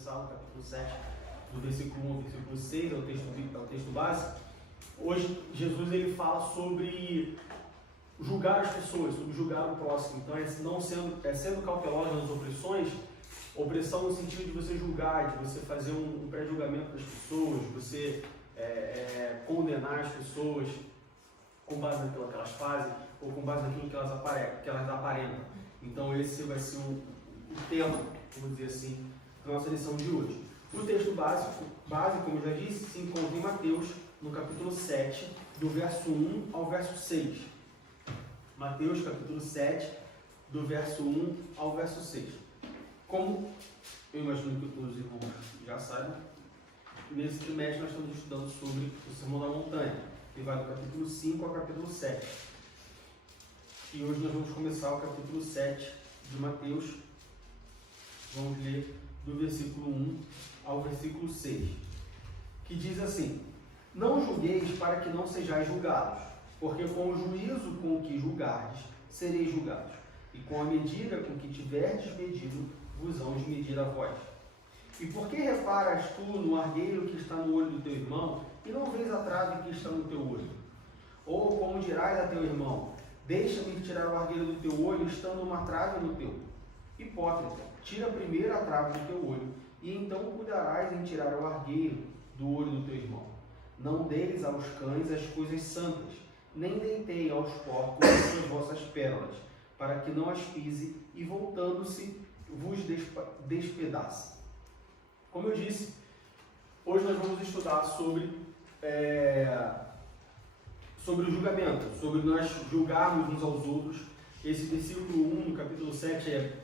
começar o capítulo 7, do versículo 1 ao versículo 6, é o texto base. Hoje, Jesus ele fala sobre julgar as pessoas, sobre julgar o próximo. Então, sendo cauteloso nas opressões, opressão no sentido de você julgar, de você fazer um pré-julgamento das pessoas, de você condenar as pessoas com base naquilo que elas fazem ou com base naquilo que elas aparentam. Então, esse vai ser o tema, vamos dizer assim, da nossa lição de hoje. O texto base, como eu já disse, se encontra em Mateus, no capítulo 7, do verso 1 ao verso 6. Mateus, capítulo 7, do verso 1 ao verso 6. Como eu imagino que todos os irmãos já sabem, nesse trimestre nós estamos estudando sobre o Sermão da Montanha, que vai do capítulo 5 ao capítulo 7. E hoje nós vamos começar o capítulo 7 de Mateus. Vamos ler do versículo 1 ao versículo 6, que diz assim: Não julgueis para que não sejais julgados, porque com o juízo com que julgardes, sereis julgados, e com a medida com que tiverdes medido, vos hão de medir a vós. E por que reparas tu no argueiro que está no olho do teu irmão, e não vês a trave que está no teu olho? Ou como dirás a teu irmão: Deixa-me tirar o argueiro do teu olho, estando uma trave no teu? Hipócrita, tira primeiro a trave do teu olho, e então cuidarás em tirar o argueiro do olho do teu irmão. Não deis aos cães as coisas santas, nem deitei aos porcos as vossas pérolas, para que não as pise e, voltando-se, vos despedace. Como eu disse, hoje nós vamos estudar sobre o julgamento, sobre nós julgarmos uns aos outros. Esse versículo 1 no capítulo 7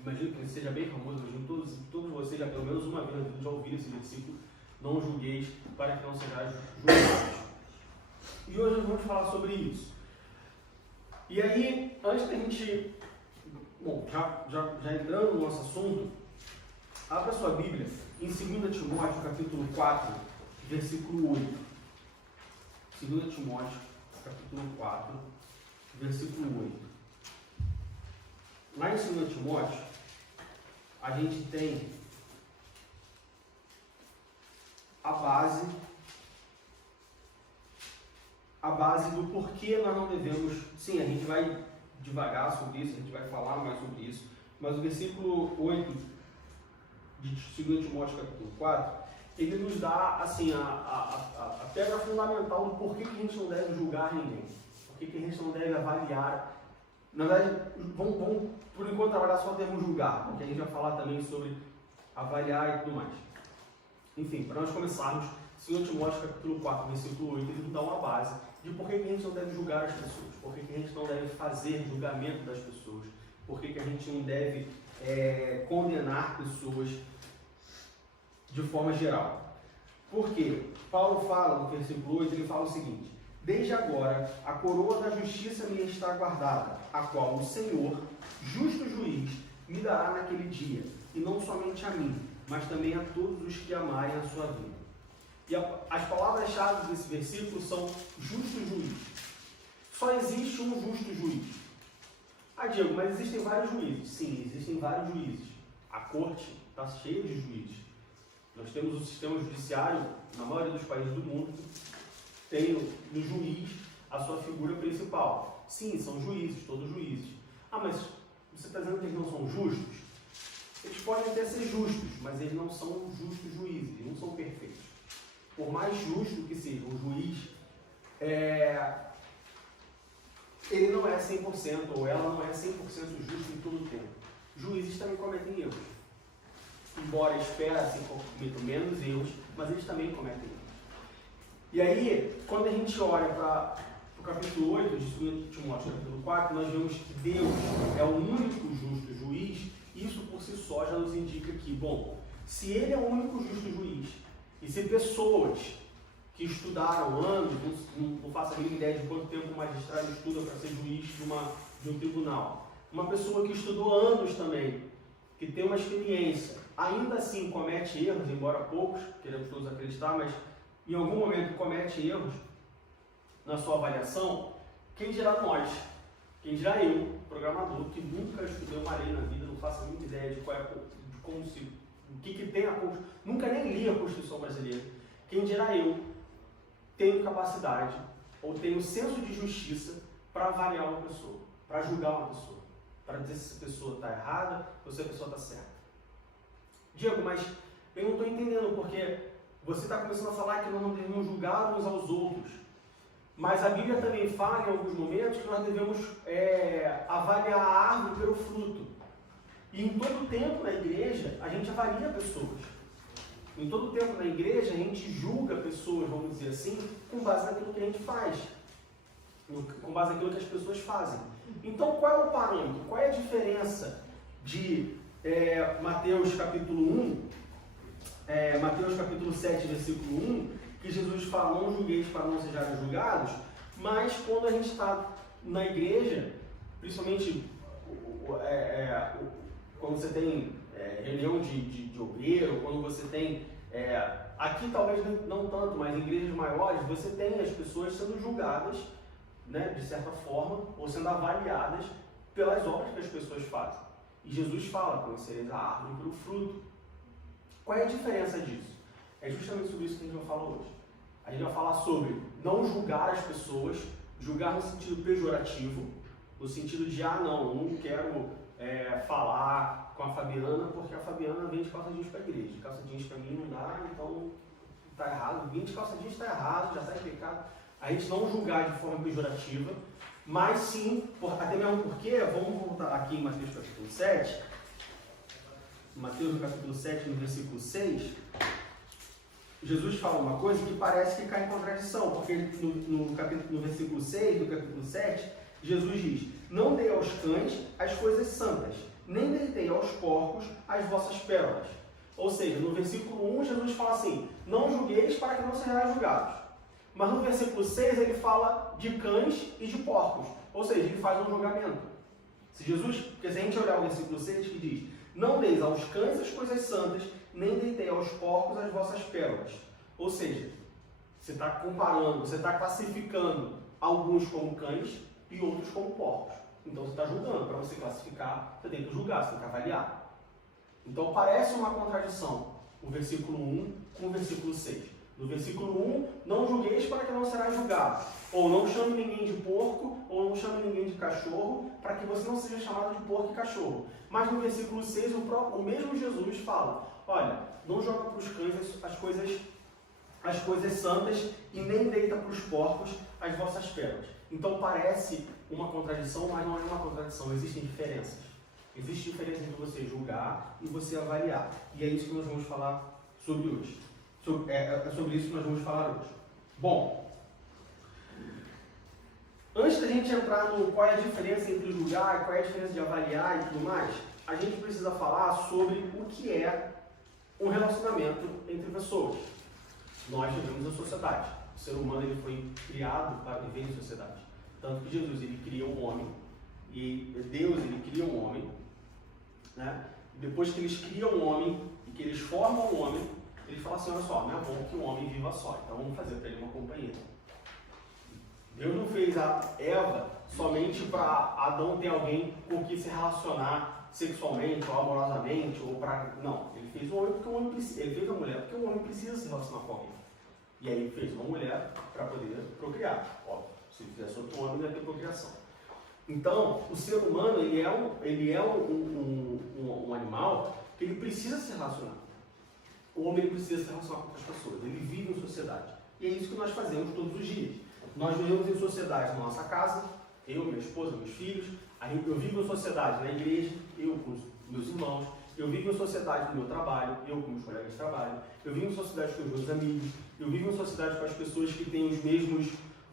imagino que ele seja bem famoso, imagino todos vocês já pelo menos uma vez já ouviram esse versículo: não julgueis para que não sejais julgados. E hoje nós vamos falar sobre isso. E aí, antes da gente, já entrando no nosso assunto, abra sua Bíblia em 2 Timóteo, capítulo 4, versículo 8. 2 Timóteo, capítulo 4, versículo 8. Lá em 2 Timóteo, a gente tem a base do porquê nós não devemos. Sim, a gente vai devagar sobre isso, a gente vai falar mais sobre isso, mas o versículo 8 de 2 Timóteo capítulo 4, ele nos dá assim, a pedra fundamental do porquê que a gente não deve julgar ninguém, porquê que a gente não deve avaliar. Na verdade, vamos por enquanto trabalhar só o termo julgar, porque a gente vai falar também sobre avaliar e tudo mais. Enfim, para nós começarmos, 2 Timóteo capítulo 4, versículo 8, ele nos dá uma base de por que a gente não deve julgar as pessoas, por que a gente não deve fazer julgamento das pessoas, por que a gente não deve condenar pessoas de forma geral. Porque Paulo fala no versículo 8, ele fala o seguinte: Desde agora a coroa da justiça me está guardada, a qual o Senhor, justo juiz, me dará naquele dia, e não somente a mim, mas também a todos os que amarem a sua vida. E as palavras-chave desse versículo são justo juiz. Só existe um justo juiz. Ah, Diego, mas existem vários juízes. Sim, existem vários juízes. A corte está cheia de juízes. Nós temos o sistema judiciário, na maioria dos países do mundo, tem no juiz a sua figura principal. Sim, são juízes, todos juízes. Ah, mas você está dizendo que eles não são justos? Eles podem até ser justos, mas eles não são justos juízes, eles não são perfeitos. Por mais justo que seja um juiz, ele não é 100%, ou ela não é 100% justa em todo o tempo. Juízes também cometem erros. Embora espera-se que cometam menos erros, mas eles também cometem erros. E aí, quando a gente olha para o capítulo 8 de 2 Timóteo, capítulo 4, nós vemos que Deus é o único justo juiz. Isso por si só já nos indica que, bom, se Ele é o único justo juiz, e se pessoas que estudaram anos, não faço a mínima ideia de quanto tempo um magistrado estuda para ser juiz de um tribunal, uma pessoa que estudou anos também, que tem uma experiência, ainda assim comete erros, embora poucos, queremos todos acreditar, mas em algum momento comete erros na sua avaliação, quem dirá nós? Quem dirá eu, programador, que nunca estudei uma lei na vida, não faço a mínima ideia de como se o que tem a Constituição. Nunca nem li a Constituição brasileira. Quem dirá eu tenho capacidade ou tenho senso de justiça para avaliar uma pessoa, para julgar uma pessoa, para dizer se essa pessoa está errada ou se a pessoa está certa. Diego, mas eu não estou entendendo, porque você está começando a falar que nós não devemos julgar uns aos outros. Mas a Bíblia também fala em alguns momentos que nós devemos avaliar a árvore pelo fruto. E em todo tempo na igreja, a gente avalia pessoas. Em todo tempo na igreja, a gente julga pessoas, vamos dizer assim, com base naquilo que a gente faz. Com base naquilo que as pessoas fazem. Então, qual é o parâmetro? Qual é a diferença de Mateus capítulo 1, Mateus capítulo 7, versículo 1, que Jesus fala, não julgueis para não sejam julgados, mas quando a gente está na igreja, principalmente quando você tem reunião de obreiro, quando você tem, aqui talvez não tanto, mas em igrejas maiores, você tem as pessoas sendo julgadas, né, de certa forma, ou sendo avaliadas pelas obras que as pessoas fazem. E Jesus fala, conhecereis a árvore pelo fruto. Qual é a diferença disso? É justamente sobre isso que a gente vai falar hoje. A gente vai falar sobre não julgar as pessoas, julgar no sentido pejorativo, no sentido de, não quero falar com a Fabiana, porque a Fabiana vem de calça jeans para a igreja. Calça jeans para mim não dá, então está errado. Vir de calça jeans está errado, já está em pecado. A gente não julgar de forma pejorativa, mas sim, até mesmo porque, vamos voltar aqui em Mateus capítulo 7, Mateus capítulo 7, no versículo 6, Jesus fala uma coisa que parece que cai em contradição, porque no versículo 6 do capítulo 7, Jesus diz, não dei aos cães as coisas santas, nem deitei aos porcos as vossas pérolas. Ou seja, no versículo 1, Jesus fala assim, não julgueis para que não sejais julgados. Mas no versículo 6, ele fala de cães e de porcos. Ou seja, ele faz um julgamento. Porque se a gente olhar o versículo 6, que diz, não deis aos cães as coisas santas, nem deitei aos porcos as vossas pérolas. Ou seja, você está comparando, você está classificando alguns como cães e outros como porcos. Então você está julgando. Para você classificar, você tem que julgar, você tem que avaliar. Então parece uma contradição o versículo 1 com o versículo 6. No versículo 1, não julgueis para que não será julgado. Ou não chame ninguém de porco, ou não chame ninguém de cachorro, para que você não seja chamado de porco e cachorro. Mas no versículo 6, o mesmo Jesus fala, olha, não joga para os cães as coisas santas e nem deita para os porcos as vossas pérolas. Então parece uma contradição, mas não é uma contradição, existem diferenças. Existe diferença entre você julgar e você avaliar. E é isso que nós vamos falar sobre hoje. É sobre isso que nós vamos falar hoje. Bom, antes da gente entrar no qual é a diferença entre julgar, qual é a diferença de avaliar e tudo mais, a gente precisa falar sobre o que é um relacionamento entre pessoas. Nós vivemos em sociedade. O ser humano ele foi criado para viver em sociedade. Tanto que Jesus ele cria um homem, e Deus ele cria um homem, né? Depois que eles criam um homem e que eles formam um homem, ele fala assim, olha só, não é bom que o homem viva só, então vamos fazer para ele uma companhia. Deus não fez a Eva somente para Adão ter alguém com quem se relacionar sexualmente ou amorosamente, ou para... Não, ele fez o homem porque o homem precisa, ele fez a mulher porque o homem precisa se relacionar com alguém. E aí ele fez uma mulher para poder procriar. Óbvio, se ele fizesse outro homem, não ia ter procriação. Então, o ser humano, ele é um animal que ele precisa se relacionar. O homem ele precisa se relacionar com outras pessoas, ele vive em sociedade. E é isso que nós fazemos todos os dias. Nós vivemos em sociedade na nossa casa, eu, minha esposa, meus filhos. Eu vivo em sociedade na igreja, eu com os meus irmãos. Eu vivo em sociedade no meu trabalho, eu com meus colegas de trabalho. Eu vivo em sociedade com os meus amigos. Eu vivo em sociedade com as pessoas que têm os mesmos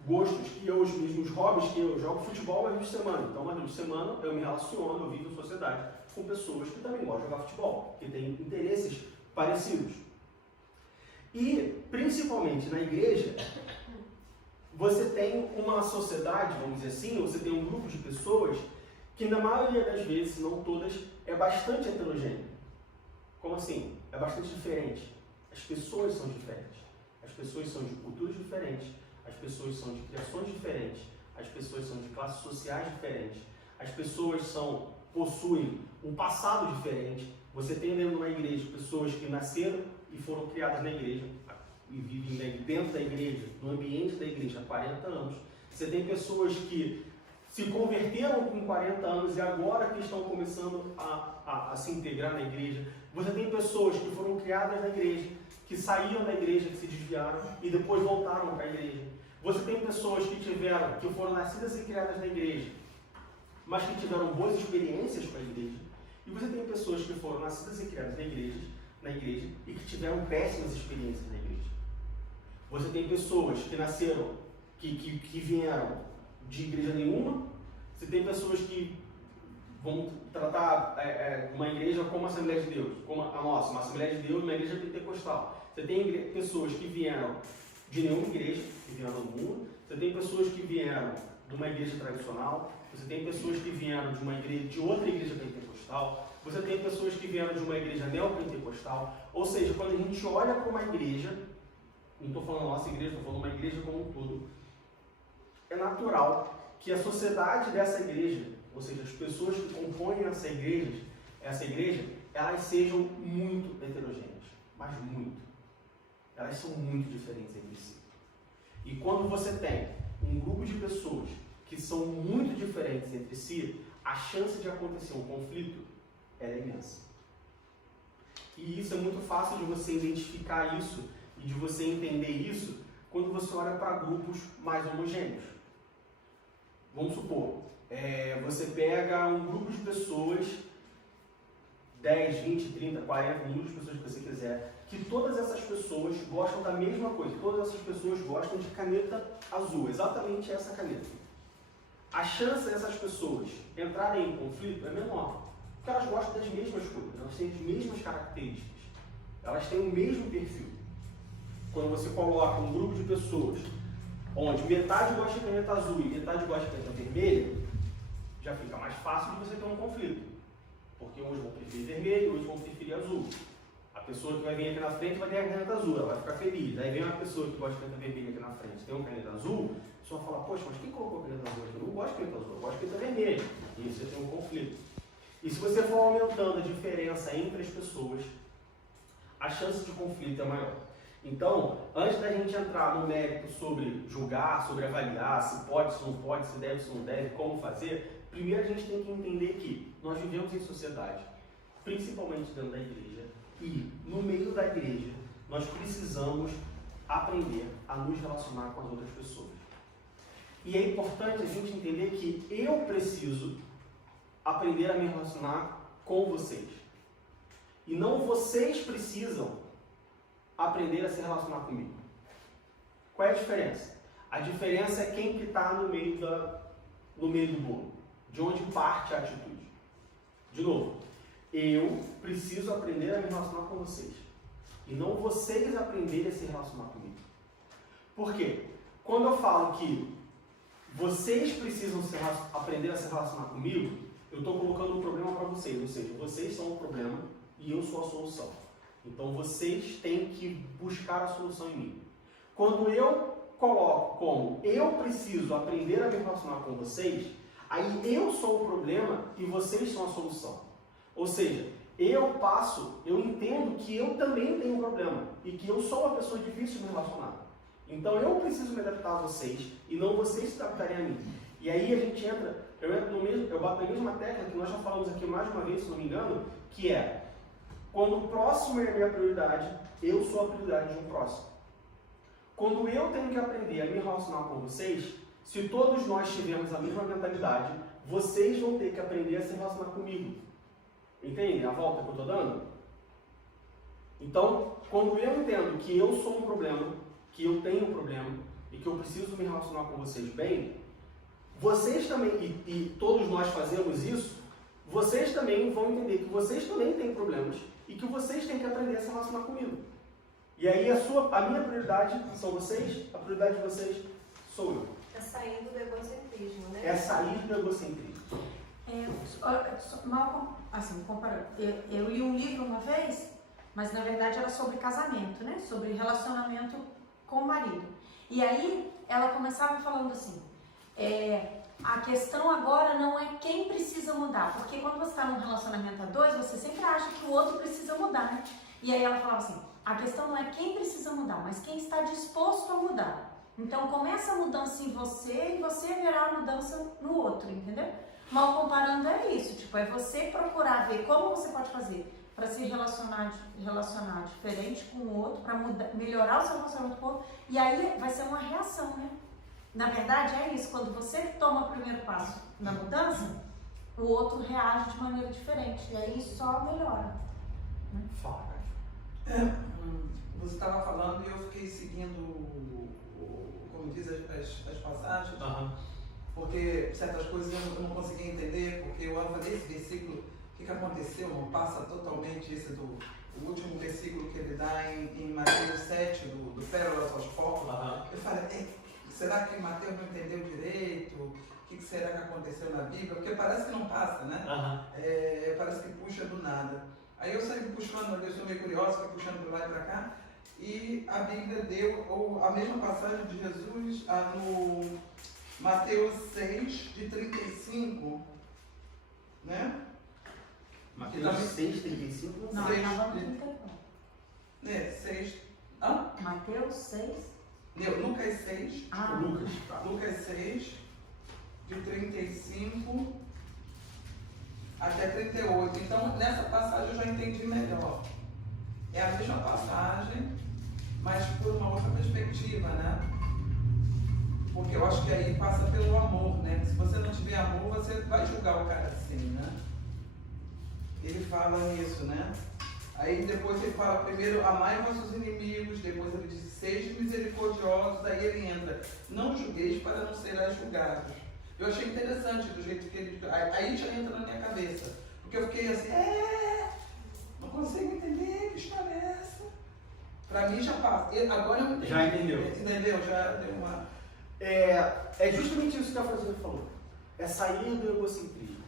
gostos que eu, os mesmos hobbies que eu. Jogo futebol uma vez por semana. Então, uma vez por semana eu me relaciono, eu vivo em sociedade com pessoas que também gostam de jogar futebol, que têm interesses parecidos. E, principalmente na igreja, você tem uma sociedade, vamos dizer assim, você tem um grupo de pessoas que, na maioria das vezes, não todas, é bastante heterogêneo. Como assim? É bastante diferente. As pessoas são diferentes. As pessoas são de culturas diferentes. As pessoas são de criações diferentes. As pessoas são de classes sociais diferentes. As pessoas possuem um passado diferente. Você tem dentro de uma igreja pessoas pessoas que nasceram e foram criadas na igreja e vivem dentro da igreja, no ambiente da igreja há 40 anos. Você tem pessoas que se converteram com 40 anos e agora que estão começando a se integrar na igreja. Você tem pessoas que foram criadas na igreja, que saíram da igreja, que se desviaram e depois voltaram para a igreja. Você tem pessoas que foram nascidas e criadas na igreja, mas que tiveram boas experiências com a igreja. E você tem pessoas que foram nascidas e criadas na igreja e que tiveram péssimas experiências na igreja. Você tem pessoas que nasceram, que vieram de igreja nenhuma. Você tem pessoas que vão tratar uma igreja como a Assembleia de Deus, como a nossa, uma Assembleia de Deus, uma igreja pentecostal. Você tem pessoas que vieram de nenhuma igreja, que vieram do mundo. Você tem pessoas que vieram de uma igreja tradicional. Você tem pessoas que vieram de outra igreja pentecostal. Você tem pessoas que vieram de uma igreja neopentecostal. Ou seja, quando a gente olha para uma igreja, não estou falando nossa igreja, estou falando uma igreja como um todo, é natural que a sociedade dessa igreja, ou seja, as pessoas que compõem essa igreja, elas sejam muito heterogêneas, mas muito. Elas são muito diferentes entre si. E quando você tem um grupo de pessoas que são muito diferentes entre si, a chance de acontecer um conflito é imensa. E isso é muito fácil de você identificar isso e de você entender isso quando você olha para grupos mais homogêneos. Vamos supor, você pega um grupo de pessoas, 10, 20, 30, 40, um grupo de pessoas que você quiser, que todas essas pessoas gostam da mesma coisa, todas essas pessoas gostam de caneta azul, exatamente essa caneta. A chance dessas pessoas entrarem em conflito é menor, porque elas gostam das mesmas coisas, elas têm as mesmas características, elas têm o mesmo perfil. Quando você coloca um grupo de pessoas onde metade gosta de caneta azul e metade gosta de caneta vermelha, já fica mais fácil de você ter um conflito. Porque uns vão preferir vermelho, outros vão preferir azul. A pessoa que vai vir aqui na frente vai ter a caneta azul, ela vai ficar feliz. Aí vem uma pessoa que gosta de caneta vermelha aqui na frente, tem uma caneta azul, a pessoa fala, poxa, mas quem colocou a caneta azul aqui? Eu não gosto de caneta azul, eu gosto de caneta vermelha. E você tem um conflito. E se você for aumentando a diferença entre as pessoas, a chance de conflito é maior. Então, antes da gente entrar no mérito sobre julgar, sobre avaliar, se pode, se não pode, se não deve, como fazer, primeiro a gente tem que entender que nós vivemos em sociedade, principalmente dentro da igreja, e no meio da igreja nós precisamos aprender a nos relacionar com as outras pessoas. E é importante a gente entender que eu preciso aprender a me relacionar com vocês. E não vocês precisam aprender a se relacionar comigo. Qual é a diferença? A diferença é quem que está no meio do bolo. De onde parte a atitude. De novo, eu preciso aprender a me relacionar com vocês. E não vocês aprenderem a se relacionar comigo. Por quê? Quando eu falo que vocês precisam aprender a se relacionar comigo, eu estou colocando um problema para vocês. Ou seja, vocês são o problema e eu sou a solução. Então vocês têm que buscar a solução em mim. Quando eu coloco como eu preciso aprender a me relacionar com vocês, aí eu sou o problema e vocês são a solução. Ou seja, eu entendo que eu também tenho um problema e que eu sou uma pessoa difícil de me relacionar. Então eu preciso me adaptar a vocês e não vocês se adaptarem a mim. E aí a gente eu bato na mesma tecla que nós já falamos aqui mais uma vez, se não me engano, que é quando o próximo é a minha prioridade, eu sou a prioridade de um próximo. Quando eu tenho que aprender a me relacionar com vocês, se todos nós tivermos a mesma mentalidade, vocês vão ter que aprender a se relacionar comigo. Entende a volta que eu estou dando? Então, quando eu entendo que eu sou um problema, que eu tenho um problema e que eu preciso me relacionar com vocês bem, vocês também, e todos nós fazemos isso, vocês também vão entender que vocês também têm problemas e que vocês têm que aprender a se relacionar comigo. E aí a minha prioridade são vocês, a prioridade de vocês sou eu. É saindo do egocentrismo, né? É sair do egocentrismo. Assim, comparando, eu li um livro uma vez, mas na verdade era sobre casamento, né? Sobre relacionamento com o marido. E aí ela começava falando assim, a questão agora não é quem precisa mudar, porque quando você está num relacionamento a dois, você sempre acha que o outro precisa mudar, né? E aí ela falava assim, a questão não é quem precisa mudar, mas quem está disposto a mudar. Então começa a mudança em você e você verá a mudança no outro, entendeu? Mal comparando é isso, tipo, é você procurar ver como você pode fazer para se relacionar diferente com o outro, para melhorar o seu relacionamento com o outro, e aí vai ser uma reação, né? Na verdade é isso, quando você toma o primeiro passo na mudança, o outro reage de maneira diferente, e aí só melhora. Fala. Você estava falando e eu fiquei seguindo, como diz, as passagens, porque certas coisas eu não conseguia entender, porque eu falei esse versículo, o que aconteceu, não passa totalmente esse o último versículo que ele dá em Mateus 7, do Pérolas aos Povos. Eu falei, será que Mateus não entendeu direito? O que será que aconteceu na Bíblia? Porque parece que não passa, né? Parece que puxa do nada. Aí eu saí puxando, eu sou meio curiosa, fui puxando de lá e para cá, e a Bíblia deu a mesma passagem de Jesus no Mateus 6, de 35, né? Mateus 6, 35? Não, estava no 34. Né, 6. Mateus 6. Lucas 6. Lucas 6, de 35 até 38. Então, nessa passagem eu já entendi melhor. É a mesma passagem, mas por uma outra perspectiva, né? Porque eu acho que aí passa pelo amor, né? Se você não tiver amor, você vai julgar o cara assim, né? Ele fala nisso, né? Aí depois ele fala, primeiro, amai vossos inimigos, depois ele diz, sejam misericordiosos, aí ele entra, não julgueis para não serás julgados. Eu achei interessante do jeito que ele... Aí já entra na minha cabeça, porque eu fiquei assim, não consigo entender, que história é essa? Pra mim já passa, agora eu entendi. Já entendeu? Entendeu? Já deu uma... É justamente isso que a Francine falou, é sair do egocentrismo.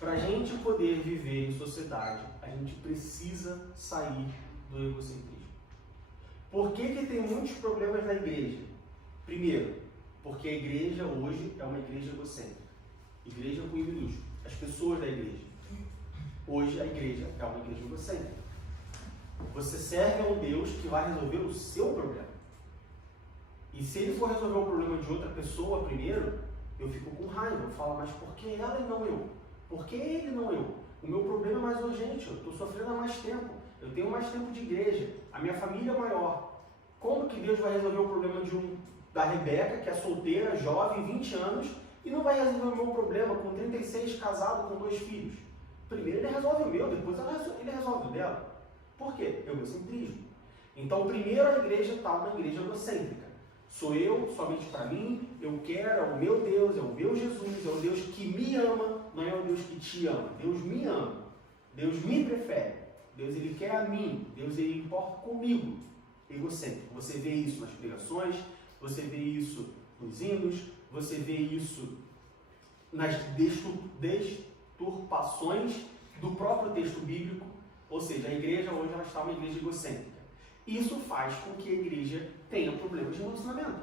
Para a gente poder viver em sociedade, a gente precisa sair do egocentrismo. Por que tem muitos problemas na igreja? Primeiro, porque a igreja hoje é uma igreja egocêntrica. Igreja com I minúsculo. As pessoas da igreja. Hoje a igreja é uma igreja egocêntrica. Você serve a um Deus que vai resolver o seu problema. E se ele for resolver o problema de outra pessoa primeiro, eu fico com raiva. Eu falo, mas por que ela e não eu? Por que ele não eu? O meu problema é mais urgente, eu estou sofrendo há mais tempo, eu tenho mais tempo de igreja, a minha família é maior. Como que Deus vai resolver o problema da Rebeca, que é solteira, jovem, 20 anos, e não vai resolver o meu problema com 36, casado, com 2 filhos? Primeiro ele resolve o meu, depois ele resolve o dela. Por quê? Egocentrismo. Então primeiro a igreja está uma igreja egocêntrica. Sou eu, somente para mim, eu quero, é o meu Deus, é o meu Jesus, é o Deus que me ama, não é o Deus que te ama. Deus me ama, Deus me prefere, Deus ele quer a mim, Deus ele importa comigo. Egocêntrico. Você vê isso nas pregações, você vê isso nos hinos, você vê isso nas deturpações do próprio texto bíblico, ou seja, a igreja hoje ela está uma igreja egocêntrica. Isso faz com que a igreja tenha problemas de relacionamento.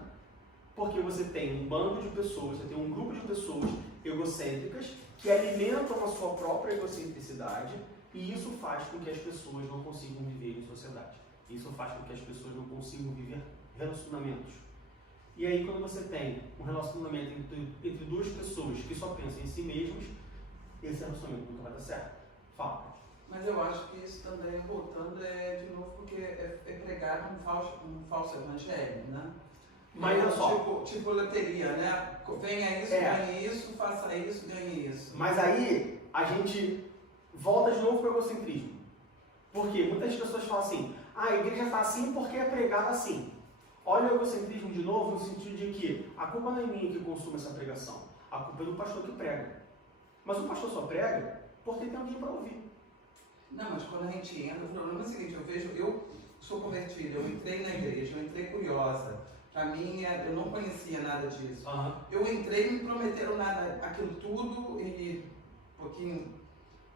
Porque você tem um bando de pessoas, você tem um grupo de pessoas egocêntricas que alimentam a sua própria egocentricidade e isso faz com que as pessoas não consigam viver em sociedade. Isso faz com que as pessoas não consigam viver relacionamentos. E aí quando você tem um relacionamento entre duas pessoas que só pensam em si mesmas, esse relacionamento nunca vai dar certo. Fala. Mas eu acho que isso também, voltando, de novo, porque é pregar um falso evangelho, né? Mas olha só. Tipo loteria, né? Venha isso, ganhe isso, faça isso, ganhe isso. Mas aí a gente volta de novo para o egocentrismo. Por quê? Muitas pessoas falam assim, a igreja está assim porque é pregada assim. Olha o egocentrismo de novo no sentido de que a culpa não é minha que consuma essa pregação. A culpa é do pastor que prega. Mas o pastor só prega porque tem alguém para ouvir. Não, mas quando a gente entra, o problema é o seguinte, eu sou convertida, eu entrei na igreja, eu entrei curiosa. Pra mim, eu não conhecia nada disso. Eu entrei, me prometeram nada, aquilo tudo e um pouquinho,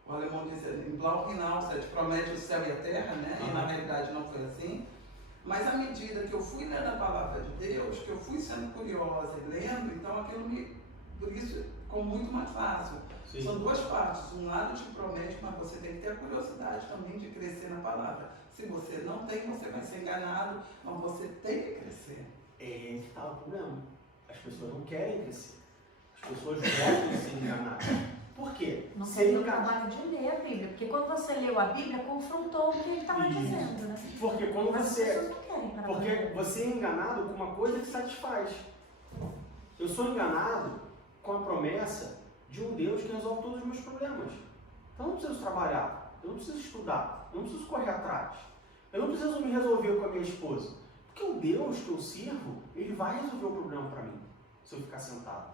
o alemão diz, em blau hinaus, te promete o céu e a terra, né? E na realidade não foi assim. Mas à medida que eu fui lendo a palavra de Deus, que eu fui sendo curiosa e lendo, então aquilo me por isso ficou muito mais fácil. Sim. São duas partes. Um lado te promete, mas você tem que ter a curiosidade também de crescer na palavra. Se você não tem, você vai ser enganado, mas você tem que crescer. É que está o problema. As pessoas não querem crescer. As pessoas gostam de ser enganadas. Por quê? Não Ser tem o enganado. trabalho de ler a Bíblia, porque quando você leu a Bíblia, confrontou o que ele estava Isso. dizendo, né? Porque quando Mas as você. pessoas não querem parar pra Porque ler. você é enganado com uma coisa que satisfaz. Eu sou enganado com a promessa de um Deus que resolve todos os meus problemas. Então eu não preciso trabalhar, eu não preciso estudar, eu não preciso correr atrás. Eu não preciso me resolver com a minha esposa. Porque o Deus que eu sirvo, ele vai resolver o problema para mim, se eu ficar sentado.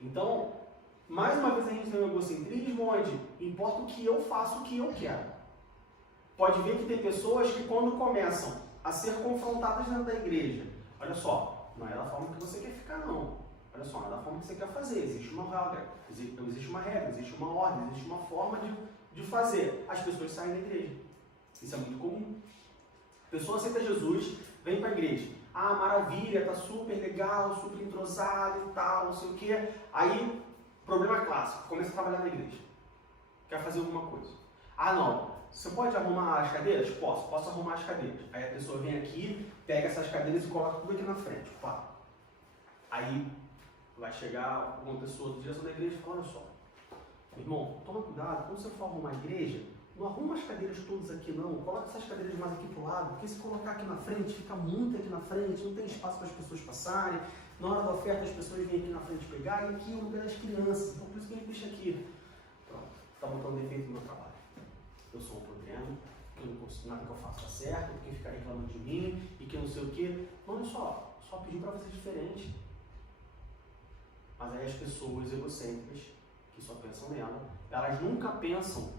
Então, mais uma vez a gente tem um egocentrismo onde importa o que eu faço, o que eu quero. Pode ver que tem pessoas que quando começam a ser confrontadas dentro da igreja, olha só, não é da forma que você quer ficar não. Olha só, não é da forma que você quer fazer. Existe uma regra, existe uma ordem, existe uma forma de fazer. As pessoas saem da igreja. Isso é muito comum. A pessoa aceita Jesus, vem para a igreja. Ah, maravilha, tá super legal, super entrosado e tal, não sei o quê. Aí, problema clássico, começa a trabalhar na igreja. Quer fazer alguma coisa. Ah, não, você pode arrumar as cadeiras? Posso arrumar as cadeiras. Aí a pessoa vem aqui, pega essas cadeiras e coloca tudo aqui na frente. Pá. Aí vai chegar uma pessoa da direção da igreja e fala, olha só, irmão, toma cuidado, quando você for arrumar a igreja, não arruma as cadeiras todas aqui não, coloca essas cadeiras mais aqui pro lado, porque se colocar aqui na frente, fica muito aqui na frente, não tem espaço para as pessoas passarem, na hora da oferta as pessoas vêm aqui na frente pegar, e aqui é o lugar das crianças, então por isso que a gente deixa aqui. Pronto, está botando defeito no meu trabalho. Eu sou um problema, que eu não consigo, nada que eu faço tá certo, porque fica reclamando de mim, e que não sei o quê. Não, olha só pedi para fazer diferente. Mas aí as pessoas egocêntricas, que só pensam nela, elas nunca pensam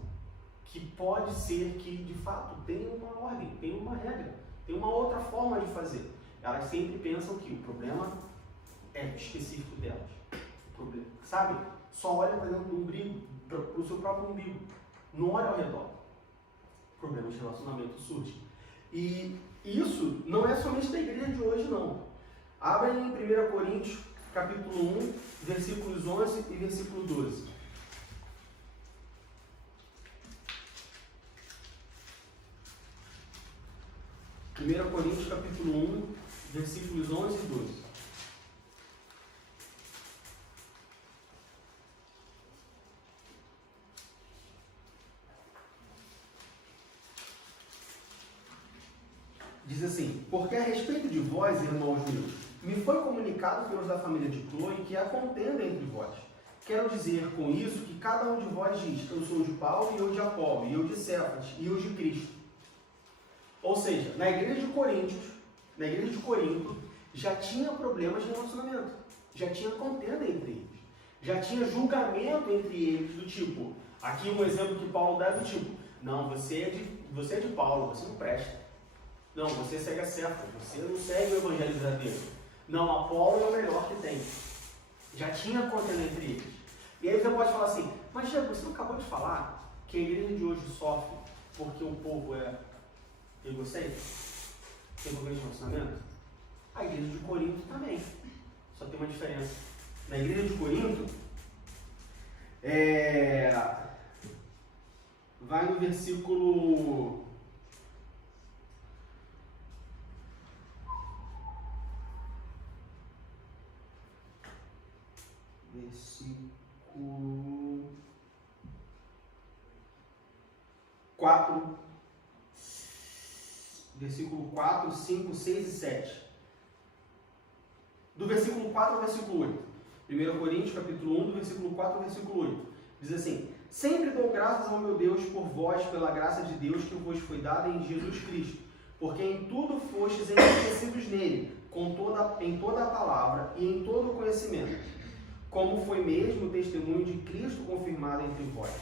que pode ser que, de fato, tem uma ordem, tem uma regra, tem uma outra forma de fazer. Elas sempre pensam que o problema é específico delas. O problema, sabe? Só olha para dentro do umbigo, para o seu próprio umbigo. Não olha ao redor. Problemas de relacionamento surgem. E isso não é somente da igreja de hoje, não. Abra em 1 Coríntios, capítulo 1, versículos 11 e versículo 12. 1 Coríntios, capítulo 1, versículos 11 e 12. Diz assim, porque a respeito de vós, irmãos meus, me foi comunicado pelos da família de Cloe que há contenda entre vós. Quero dizer com isso que cada um de vós diz, eu sou de Paulo e eu de Apolo, e eu de Cefas, e eu de Cristo. Ou seja, na igreja de Corinto, já tinha problemas de relacionamento, já tinha contenda entre eles, já tinha julgamento entre eles, do tipo, aqui um exemplo que Paulo dá é do tipo, não, você é de Paulo, você não presta. Não, você segue a Cefas, você não segue o evangelho verdadeiro. Não, Apolo é o melhor que tem. Já tinha contenda entre eles. E aí você pode falar assim, mas Diego, você não acabou de falar que a igreja de hoje sofre porque o povo é egocêntrico? Tem problema de relacionamento? A igreja de Corinto também. Só tem uma diferença. Na igreja de Corinto, vai no versículo... Versículo 4, versículo 4, 5, 6 e 7. Do versículo 4 ao versículo 8. 1 Coríntios, capítulo 1, do versículo 4 ao versículo 8. Diz assim, sempre dou graças ao meu Deus por vós, pela graça de Deus que vos foi dada em Jesus Cristo, porque em tudo fostes enriquecidos nele, em toda a palavra e em todo o conhecimento, como foi mesmo o testemunho de Cristo confirmado entre vós,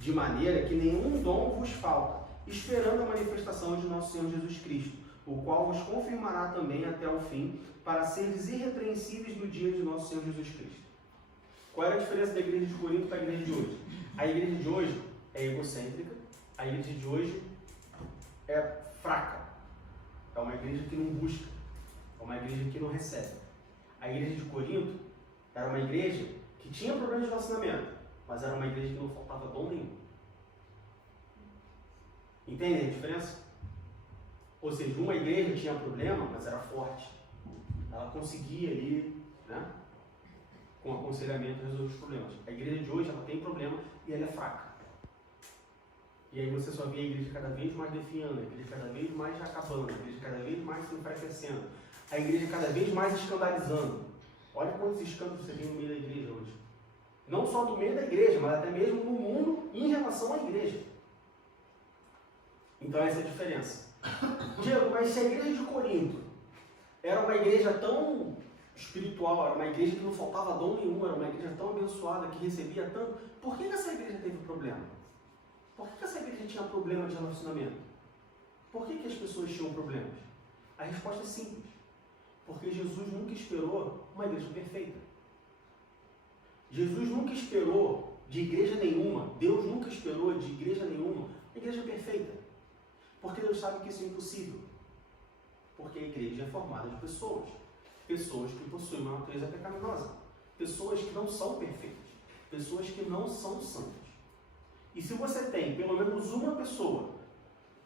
de maneira que nenhum dom vos falta, esperando a manifestação de nosso Senhor Jesus Cristo, o qual vos confirmará também até o fim, para seres irrepreensíveis no dia de nosso Senhor Jesus Cristo. Qual era a diferença da igreja de Corinto para a igreja de hoje? A igreja de hoje é egocêntrica, a igreja de hoje é fraca, é uma igreja que não busca, é uma igreja que não recebe. A igreja de Corinto era uma igreja que tinha problema de relacionamento, mas era uma igreja que não faltava dom nenhum. Entendem a diferença? Ou seja, uma igreja tinha problema, mas era forte. Ela conseguia ali, né, com aconselhamento, resolver os problemas. A igreja de hoje, ela tem problema e ela é fraca. E aí você só vê a igreja cada vez mais definhando, a igreja cada vez mais acabando, a igreja cada vez mais se enfraquecendo, a igreja cada vez mais escandalizando. Olha quantos escândalos você tem no meio da igreja hoje. Não só do meio da igreja, mas até mesmo no mundo em relação à igreja. Então essa é a diferença. Diego, mas se a igreja de Corinto era uma igreja tão espiritual, era uma igreja que não faltava dom nenhum, era uma igreja tão abençoada, que recebia tanto, por que essa igreja teve problema? Por que essa igreja tinha problema de relacionamento? Por que as pessoas tinham problemas? A resposta é simples. Porque Jesus nunca esperou uma igreja perfeita. Jesus nunca esperou de igreja nenhuma, Deus nunca esperou de igreja nenhuma uma igreja perfeita. Porque Deus sabe que isso é impossível. Porque a igreja é formada de pessoas. Pessoas que possuem uma natureza pecaminosa. Pessoas que não são perfeitas. Pessoas que não são santas. E se você tem pelo menos uma pessoa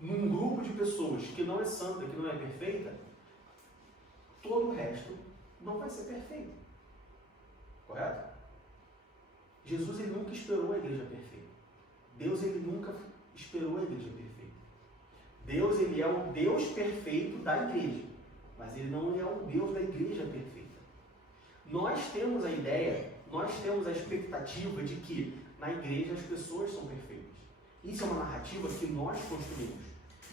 num grupo de pessoas que não é santa, que não é perfeita, todo o resto não vai ser perfeito. Correto? Jesus ele nunca esperou a igreja perfeita. Deus ele nunca esperou a igreja perfeita. Deus ele é o Deus perfeito da igreja, mas ele não é o Deus da igreja perfeita. Nós temos a ideia, nós temos a expectativa de que na igreja as pessoas são perfeitas. Isso é uma narrativa que nós construímos.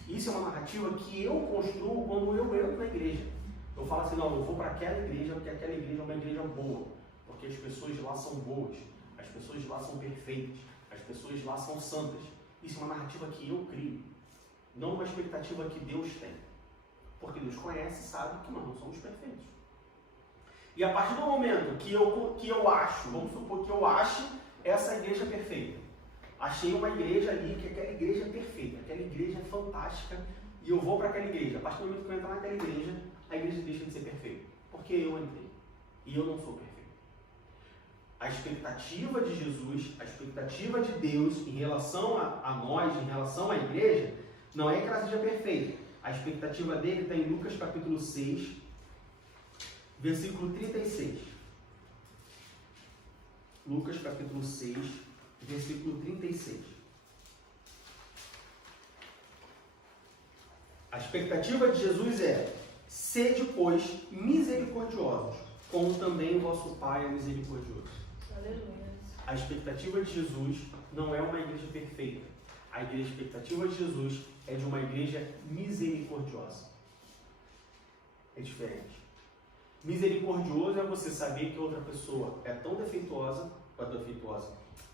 Isso é uma narrativa que eu construo quando eu entro na igreja. Eu falo assim, não, eu vou para aquela igreja porque aquela igreja é uma igreja boa, porque as pessoas de lá são boas, as pessoas de lá são perfeitas, as pessoas de lá são santas. Isso é uma narrativa que eu crio, não uma expectativa que Deus tem. Porque Deus conhece e sabe que nós não somos perfeitos. E a partir do momento que eu acho, vamos supor que eu ache essa igreja perfeita. Achei uma igreja ali, que aquela igreja é perfeita, aquela igreja é fantástica, e eu vou para aquela igreja. A partir do momento que eu entrar naquela igreja, a igreja deixa de ser perfeita. Porque eu entrei. E eu não sou perfeito. A expectativa de Jesus, a expectativa de Deus em relação a nós, em relação à igreja, não é que ela seja perfeita. A expectativa dele está em Lucas capítulo 6, versículo 36. Lucas capítulo 6, versículo 36. A expectativa de Jesus é: sede, pois, misericordiosos, como também o vosso Pai é misericordioso. Aleluia. A expectativa de Jesus não é uma igreja perfeita. A expectativa de Jesus é de uma igreja misericordiosa. É diferente. Misericordioso é você saber que outra pessoa é tão defeituosa,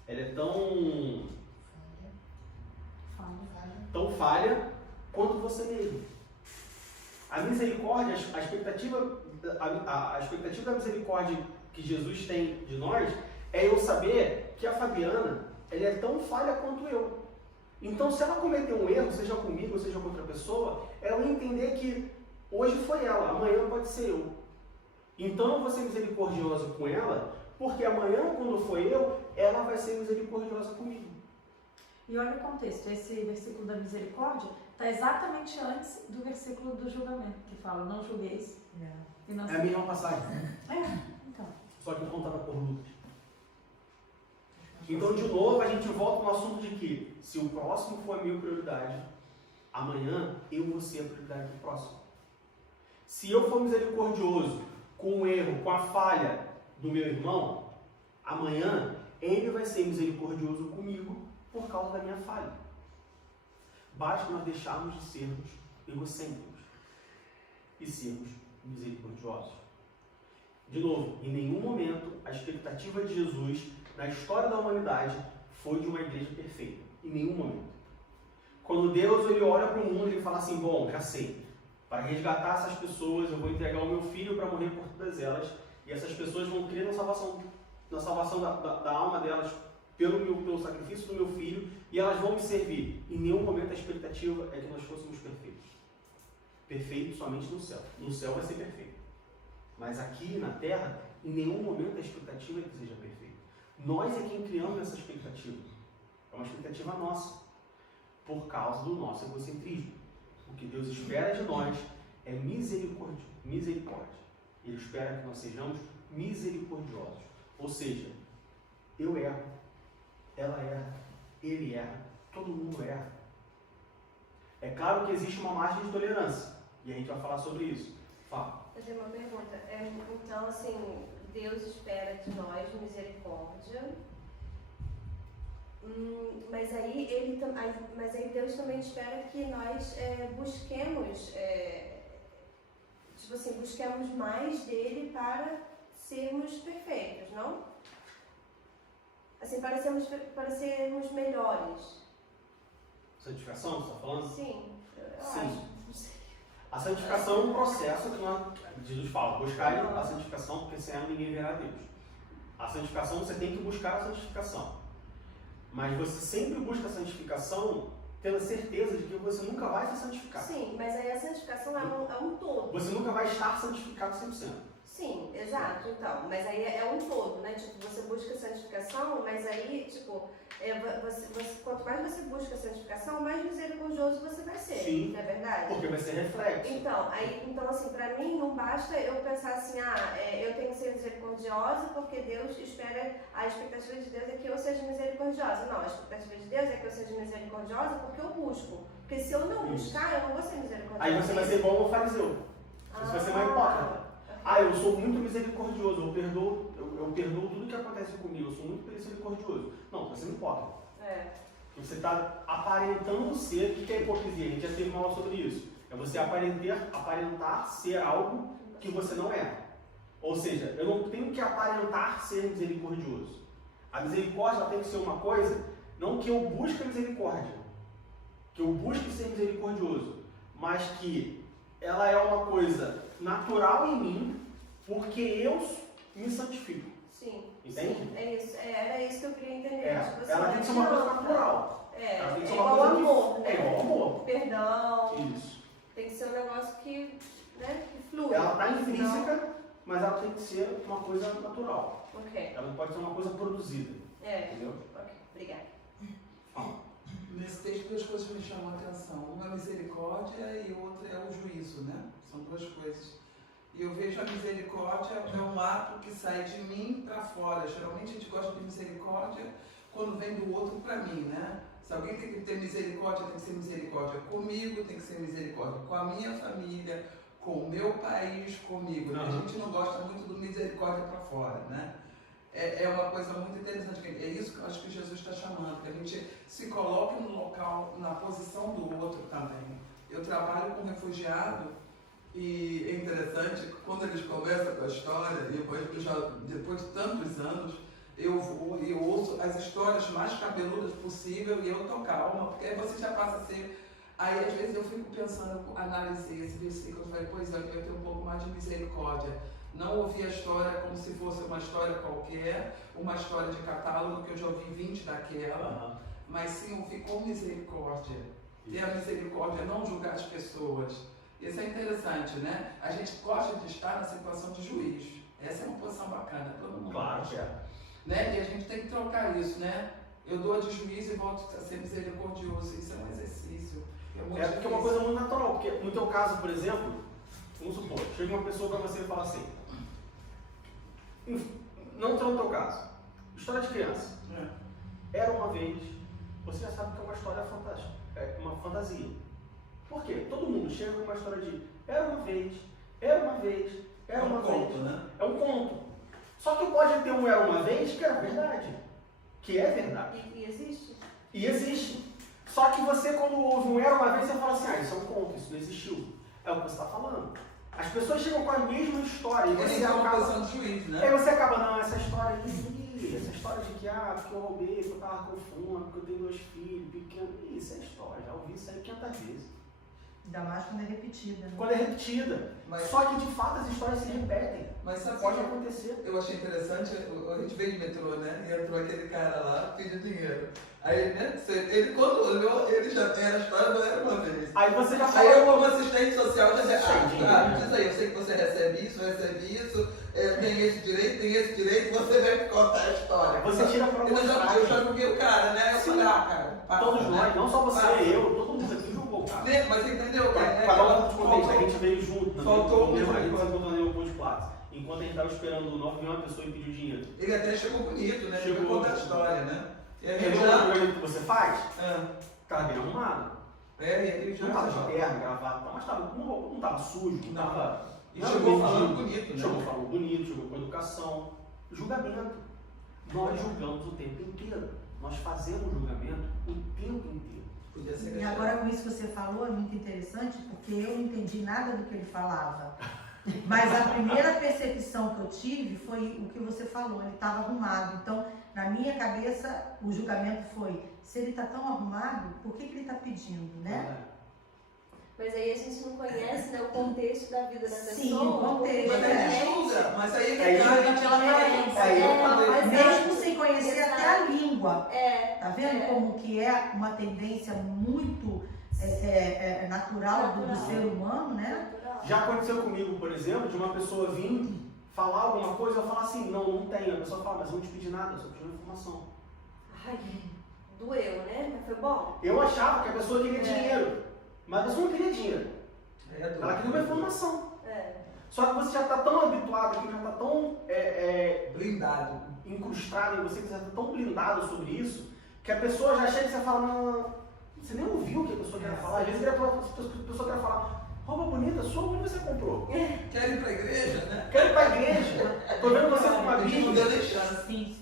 ela é tão falha quanto você mesmo. A misericórdia, a expectativa da misericórdia que Jesus tem de nós é eu saber que a Fabiana, ela é tão falha quanto eu. Então, se ela cometer um erro, seja comigo ou seja com outra pessoa, ela entender que hoje foi ela, amanhã pode ser eu. Então, eu vou ser misericordioso com ela, porque amanhã, quando for eu, ela vai ser misericordiosa comigo. E olha o contexto, esse versículo da misericórdia está exatamente antes do versículo do julgamento, que fala, não julgueis. E não É a mesma passagem. Então. Só que contada por Lucas. Então, de novo, a gente volta no assunto de que, se o próximo for a minha prioridade, amanhã eu vou ser a prioridade do próximo. Se eu for misericordioso com o erro, com a falha do meu irmão, amanhã ele vai ser misericordioso comigo por causa da minha falha. Basta nós deixarmos de sermos egocêntricos e sermos misericordiosos. De novo, em nenhum momento a expectativa de Jesus na história da humanidade foi de uma igreja perfeita. Em nenhum momento. Quando Deus ele olha para o mundo e ele fala assim, bom, já sei, para resgatar essas pessoas eu vou entregar o meu filho para morrer por todas elas, e essas pessoas vão crer na salvação da alma delas pelo sacrifício do meu filho, e elas vão me servir. Em nenhum momento a expectativa é que nós fôssemos perfeitos. Perfeito somente no céu. No céu vai ser perfeito. Mas aqui na terra, em nenhum momento a expectativa é que seja perfeito. Nós é quem criamos essa expectativa. É uma expectativa nossa, por causa do nosso egocentrismo. O que Deus espera de nós é misericórdia. Ele espera que nós sejamos misericordiosos. Ou seja, eu erro, ela erra, ele erra, todo mundo erra. É claro que existe uma margem de tolerância, e a gente vai falar sobre isso. Fala. Eu tenho uma pergunta. Então, assim, Deus espera de nós misericórdia, mas aí Deus também espera que nós busquemos, busquemos mais dele para sermos perfeitos, não? Assim, para sermos melhores. Santificação, você está falando? Sim, eu Sim. acho. A santificação é um processo que Jesus fala, buscar a santificação, porque sem ela ninguém verá Deus. A santificação, você tem que buscar a santificação. Mas você sempre busca a santificação tendo a certeza de que você nunca vai se santificar. Sim, mas aí a santificação é um todo. Você nunca vai estar santificado 100%. Sim, exato, então. Mas aí é um todo, né? Tipo, você busca a santificação, mas aí, tipo, quanto mais você busca a santificação, mais misericordioso você vai ser. Sim. Não é verdade? Porque vai ser reflexo. Então, assim, pra mim não basta eu pensar assim, eu tenho que ser misericordiosa porque Deus espera, a expectativa de Deus é que eu seja misericordiosa. Não, a expectativa de Deus é que eu seja misericordiosa porque eu busco. Porque se eu não buscar, eu não vou ser misericordiosa. Aí você vai ser igual ao fariseu. Você vai ser uma hipócrita. Eu sou muito misericordioso, eu perdoo tudo que acontece comigo, eu sou muito misericordioso. Não, você não pode. Você está aparentando ser. O que é hipocrisia? A gente já teve uma aula sobre isso. É você aparentar ser algo que você não é. Ou seja, eu não tenho que aparentar ser misericordioso. A misericórdia tem que ser uma coisa, não que eu busque a misericórdia, que eu busque ser misericordioso, mas que ela é uma coisa natural em mim, porque eu me santifico. Sim. Entende? Sim, é isso. Era isso que eu queria entender. Ela tem que ser uma coisa natural. É tem que ser igual uma ao coisa amor, né? É igual ao amor. Perdão. Isso. Tem que ser um negócio que flui. Ela está intrínseca, mas ela tem que ser uma coisa natural. Ok. Ela não pode ser uma coisa produzida. Entendeu? Ok, obrigada. Nesse texto, duas coisas me chamam a atenção. Uma é a misericórdia e outra é o juízo, né? São duas coisas. E eu vejo a misericórdia é um ato que sai de mim para fora. Geralmente a gente gosta de misericórdia quando vem do outro para mim, né? Se alguém tem que ter misericórdia, tem que ser misericórdia comigo, tem que ser misericórdia com a minha família, com o meu país, comigo. A gente não gosta muito do misericórdia para fora, né? É uma coisa muito interessante. É isso que eu acho que Jesus está chamando, que a gente se coloque no local, na posição do outro também. Eu trabalho com refugiado e é interessante, quando eles conversam com a história, depois de tantos anos, eu vou e eu ouço as histórias mais cabeludas possível e eu tô calma, porque aí você já passa a ser... Aí às vezes eu fico pensando, analisei esse versículo, eu falei, pois é, eu tenho um pouco mais de misericórdia. Não ouvir a história como se fosse uma história qualquer, uma história de catálogo que eu já ouvi 20 daquela, mas sim ouvir com misericórdia. Ter a misericórdia, não julgar as pessoas. Isso é interessante, né? A gente gosta de estar na situação de juiz. Essa é uma posição bacana, todo mundo gosta. Né? E a gente tem que trocar isso, né? Eu dou a de juiz e volto a ser misericordioso. Isso é um exercício. Porque é uma coisa muito natural. Porque no teu caso, por exemplo, vamos supor, chega uma pessoa para você e fala assim, não no teu caso, história de criança. Era uma vez, você já sabe que é uma história fantástica, é uma fantasia. Por quê? Todo mundo chega com uma história de era uma vez, era uma vez, era uma vez. Conto, né? É um conto. Só que pode ter um era uma vez que era verdade. Que é verdade. E existe? E existe. Só que você, quando ouve um era uma vez, você fala assim, isso é um conto, isso não existiu. É o que você está falando. As pessoas chegam com a mesma história e você acaba... de juiz, né? Aí você acaba, não, essa história de que, porque eu roubei, porque eu tava com fome, porque eu tenho 2 filhos, pequeno. Isso é história, já ouvi isso aí 500 vezes. Ainda mais quando é repetida, né? Quando é repetida. Só que de fato as histórias se repetem. Mas sabe pode acontecer. Eu achei interessante, a gente veio de metrô, né? E entrou aquele cara lá, pediu dinheiro. Aí, né? Ele quando olhou, ele já tem a história, não era uma vez. Aí você já fala. Aí eu, como assistente social, já disse, diz aí, eu sei que você recebe isso, tem esse direito, você vai contar a história. Você tira pra mostrar. Eu já julguei o cara, né? Eu falei, cara, todos nós, não só você, eu, todo mundo aqui julgou o cara. Mas entendeu? Cada um de contexto, a gente veio junto. Faltou a gente se encontrou no Leopoldo de Platos. Enquanto a gente estava esperando o novo, veio uma pessoa e pediu dinheiro. Ele até chegou bonito, né? Chegou. Ele conta a história, né? E aí Ele o que você faz? Ah. Tava bem arrumado. Ele já Não tava de terno, gravata, mas tava com roupa, não tava sujo, não tava. E chegou falando bonito, né? Chegou falando bonito, chegou com educação. Julgamento. Nós julgamos o tempo inteiro. Nós fazemos julgamento o tempo inteiro. Podia ser E agora com isso que você falou é muito interessante, porque eu não entendi nada do que ele falava. Mas a primeira percepção que eu tive foi o que você falou, ele estava arrumado. Então, na minha cabeça, o julgamento foi, se ele está tão arrumado, por que ele está pedindo, né? Mas aí a gente não conhece, né, o contexto da vida da pessoa. Sim, o contexto. porque Mas a aí gente- julga, mas aí Julga pela aparência. Mesmo sem conhecer até a língua. Tá vendo É. como que é uma tendência muito natural do ser humano, né? Natural. Já aconteceu comigo, por exemplo, de uma pessoa vir falar alguma coisa, eu falar assim, não tenho. A pessoa fala, mas eu não te pedi nada, eu só pedi uma informação. Ai, doeu, né? Mas foi bom. Eu achava que a pessoa queria dinheiro, mas a pessoa não queria dinheiro. Ela queria uma informação. É. Só que você já está tão habituado, aqui já está tão blindado. incrustado em você, que você está tão blindado sobre isso, que a pessoa já chega e você fala, não, você nem ouviu o que a pessoa quer falar. Às vezes a pessoa quer falar, roupa bonita, sua, onde você comprou? Quer ir pra igreja, né? Quero ir pra igreja. Tô vendo você com uma A gente não Bíblia. deu nem chance. Sim.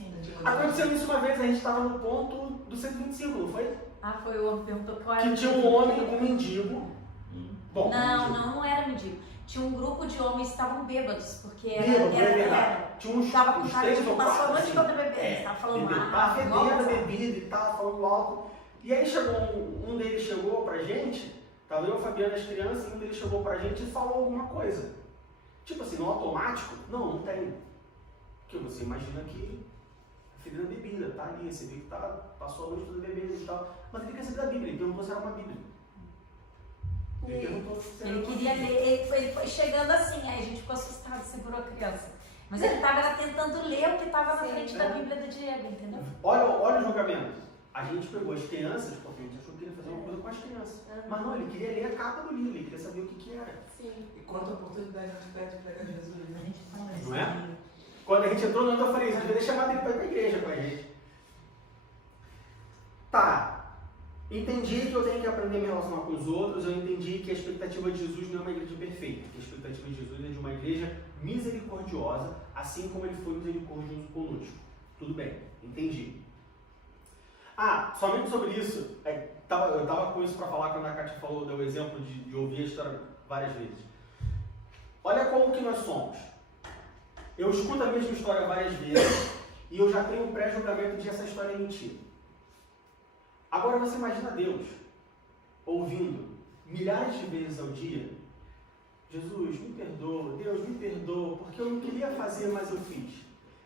Aconteceu isso uma vez, a gente estava no ponto do 125, não foi? Ah, foi o homem que perguntou qual era Que o tinha um homem, um mendigo. Bom, mendigo. Não era mendigo. Tinha um grupo de homens que estavam bêbados, porque Bêbado, é verdade. era Tinha uns, tava com uns cara três de ou passou a quatro, noite assim. toda bebendo. Você tava falando Tava mal. fedendo a bebida e tal, falando alto. E aí chegou, um deles chegou pra gente, tava eu, Fabiana, as crianças, e um deles chegou pra gente e falou alguma coisa. Tipo assim, no automático, não tem. Porque você imagina que fedendo a bebida, tá ali, você vê que passou a noite toda bebendo e tal. Mas ele quer saber da Bíblia, ele perguntou se era uma Bíblia. Ele perguntou se era Ele uma queria Bíblia. ler, ele foi chegando assim, aí a gente ficou assustado, segurou a criança. Mas ele estava tentando ler o que estava na Sim, frente da Bíblia do Diego, entendeu? Olha o julgamento. A gente pegou as crianças, porque a gente achou que ele ia fazer uma coisa com as crianças. Mas não, ele queria ler a capa do livro, ele queria saber o que era. Sim. E quanta oportunidade a gente pede pra Jesus, A né? gente fala isso. Não é? Quando a gente entrou no ano, eu falei, você deveria chamar ele para ir para a igreja com a gente. Tá. Entendi que eu tenho que aprender a me relacionar com os outros, eu entendi que a expectativa de Jesus não é uma igreja perfeita, que a expectativa de Jesus é de uma igreja misericordiosa, assim como ele foi misericordioso conosco. Tudo bem, entendi. Somente sobre isso, eu estava com isso para falar quando a Kátia falou, deu o exemplo de ouvir a história várias vezes. Olha como que nós somos. Eu escuto a mesma história várias vezes e eu já tenho um pré-julgamento de essa história é mentira. Agora você imagina Deus ouvindo milhares de vezes ao dia, Jesus, me perdoa, Deus, me perdoa, porque eu não queria fazer, mas eu fiz.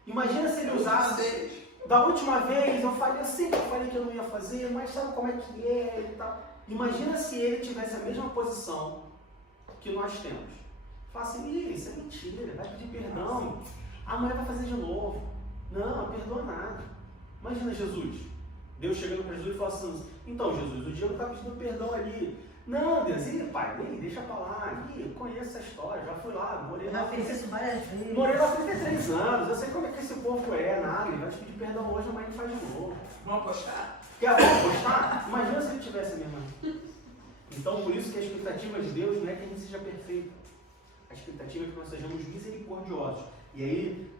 Imagina se ele usasse, da última vez eu sempre falei que eu não ia fazer, mas sabe como é que é e tal. Imagina se ele tivesse a mesma posição que nós temos. Fala assim, isso é mentira, vai pedir perdão, amanhã vai fazer de novo. Não perdoa nada. Imagina Jesus. Deus chegando para Jesus e falando assim, então Jesus, o Diego está pedindo perdão ali. Não, Deus, pai, deixa pra lá, eu conheço essa história, já fui lá, morei lá. Já fez isso várias vezes. Morei lá 33 anos, eu sei como é que esse povo nada, ele vai te pedir perdão hoje, amanhã ele faz de novo. Vamos apostar? Quer apostar? Imagina se ele tivesse a mesma. Então, por isso que a expectativa de Deus não é que a gente seja perfeito. A expectativa é que nós sejamos misericordiosos. E aí,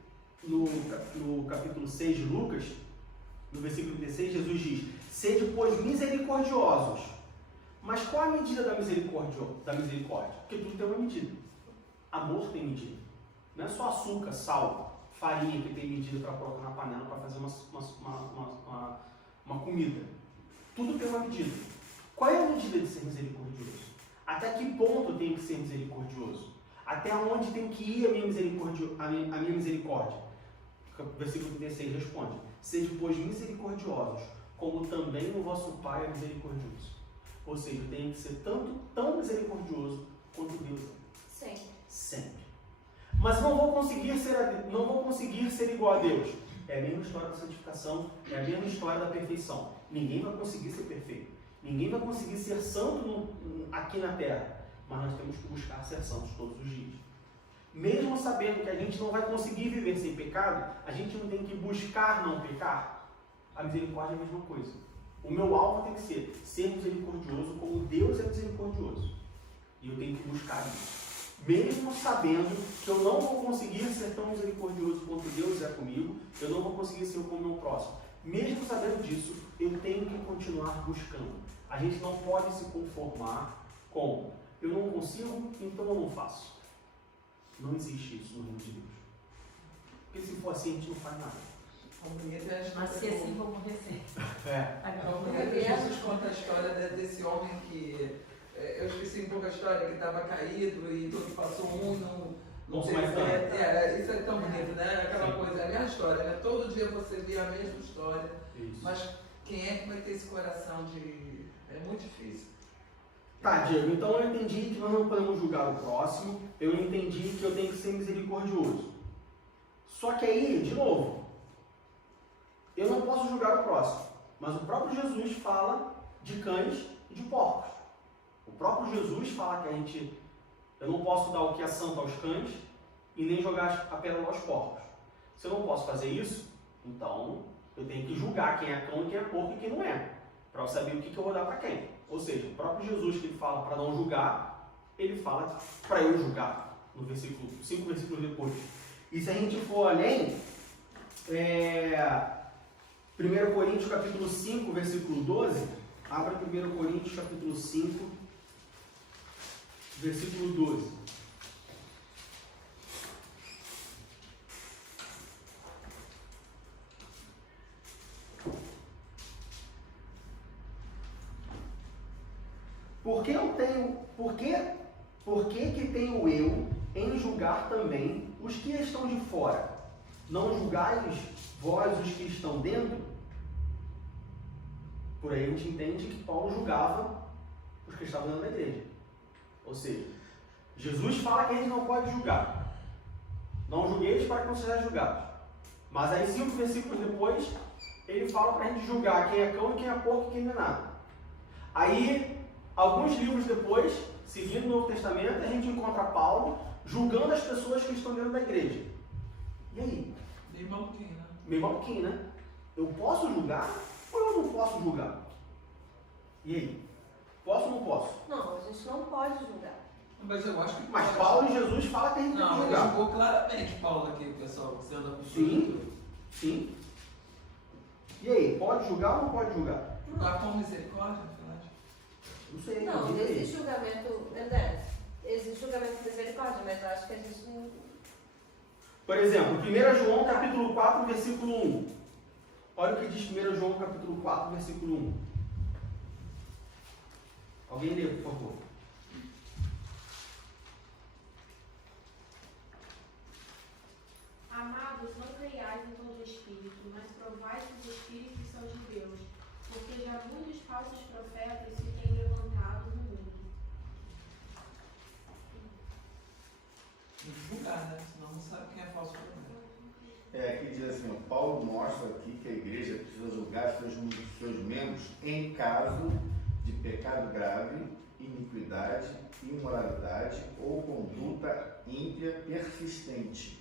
no capítulo 6 de Lucas, no versículo 16, Jesus diz, sede, pois, misericordiosos. Mas qual a medida da misericórdia? Porque tudo tem uma medida. Amor tem medida. Não é só açúcar, sal, farinha que tem medida para colocar na panela para fazer uma comida. Tudo tem uma medida. Qual é a medida de ser misericordioso? Até que ponto eu tenho que ser misericordioso? Até onde tem que ir a minha misericórdia? Versículo 16 responde, sede, pois, misericordiosos, como também o vosso Pai é misericordioso. Ou seja, eu tenho que ser tão misericordioso quanto Deus é. Sim. Sempre. Mas não vou conseguir ser igual a Deus. É a mesma história da santificação, é a mesma história da perfeição. Ninguém vai conseguir ser perfeito. Ninguém vai conseguir ser santo aqui na terra. Mas nós temos que buscar ser santos todos os dias. Mesmo sabendo que a gente não vai conseguir viver sem pecado, a gente não tem que buscar não pecar. A misericórdia é a mesma coisa. O meu alvo tem que ser misericordioso como Deus é misericordioso. E eu tenho que buscar isso. Mesmo sabendo que eu não vou conseguir ser tão misericordioso quanto Deus é comigo, eu não vou conseguir ser como o meu próximo. Mesmo sabendo disso, eu tenho que continuar buscando. A gente não pode se conformar com eu não consigo, então eu não faço. Não existe isso no reino de Deus. Porque se for assim, a gente não faz nada. Mas se assim, vou morrer sempre. Jesus conta a história desse homem que... Eu esqueci um pouco a história, que estava caído e todo passou não teve fé. Isso é tão bonito, né? Aquela Sim. coisa, é a minha história, né? Todo dia você vê a mesma história. Isso. Mas quem é que vai ter esse coração de... É muito difícil. Tá, Diego, então eu entendi que nós não podemos julgar o próximo, eu entendi que eu tenho que ser misericordioso. Só que aí, de novo, eu não posso julgar o próximo, mas o próprio Jesus fala de cães e de porcos. O próprio Jesus fala que eu não posso dar o que é santo aos cães e nem jogar a pérola aos porcos. Se eu não posso fazer isso, então eu tenho que julgar quem é cão, quem é porco e quem não é, para eu saber o que eu vou dar para quem. Ou seja, o próprio Jesus que ele fala para não julgar, ele fala para eu julgar, no versículo 5 versículos depois. E se a gente for além, 1 Coríntios capítulo 5, versículo 12, abra 1 Coríntios capítulo 5, versículo 12. Por que tenho eu em julgar também os que estão de fora? Não julgais vós os que estão dentro? Por aí a gente entende que Paulo julgava os que estavam dentro da igreja. Ou seja, Jesus fala que a gente não pode julgar. Não julgueis para que não sejais julgados. Mas aí 5 versículos depois, ele fala para a gente julgar quem é cão e quem é porco e quem não é nada. Aí, alguns livros depois, seguindo o Novo Testamento, a gente encontra Paulo julgando as pessoas que estão dentro da igreja. E aí? Meio maluquinho, né? Meio maluquinho, né? Eu posso julgar ou eu não posso julgar? E aí? Posso ou não posso? Não, a gente não pode julgar. Mas eu acho que... Mas Paulo e Jesus falam que a gente tem que Não, ele julgar. julgou claramente Paulo aqui, o pessoal, que você anda com Sim. Sim. E aí? Pode julgar ou não pode julgar? Julgar com misericórdia, verdade? Não sei. Não, diga aí. existe julgamento, André. Existe julgamento de misericórdia, mas eu acho que a gente não... Por exemplo, 1 João capítulo 4, versículo 1. Olha o que diz 1 João capítulo 4, versículo 1. Alguém lê, por favor. Amados, não creiais em todo espírito, mas provai que os espíritos são de Deus, porque já muitos falsos profetas se têm levantado no mundo. Tem que julgar, né? Senão não sabe quem é falso profeta. Aqui diz assim, ó, Paulo mostra aqui que a igreja precisa julgar seus membros em caso de pecado grave, iniquidade, imoralidade ou conduta ímpia persistente.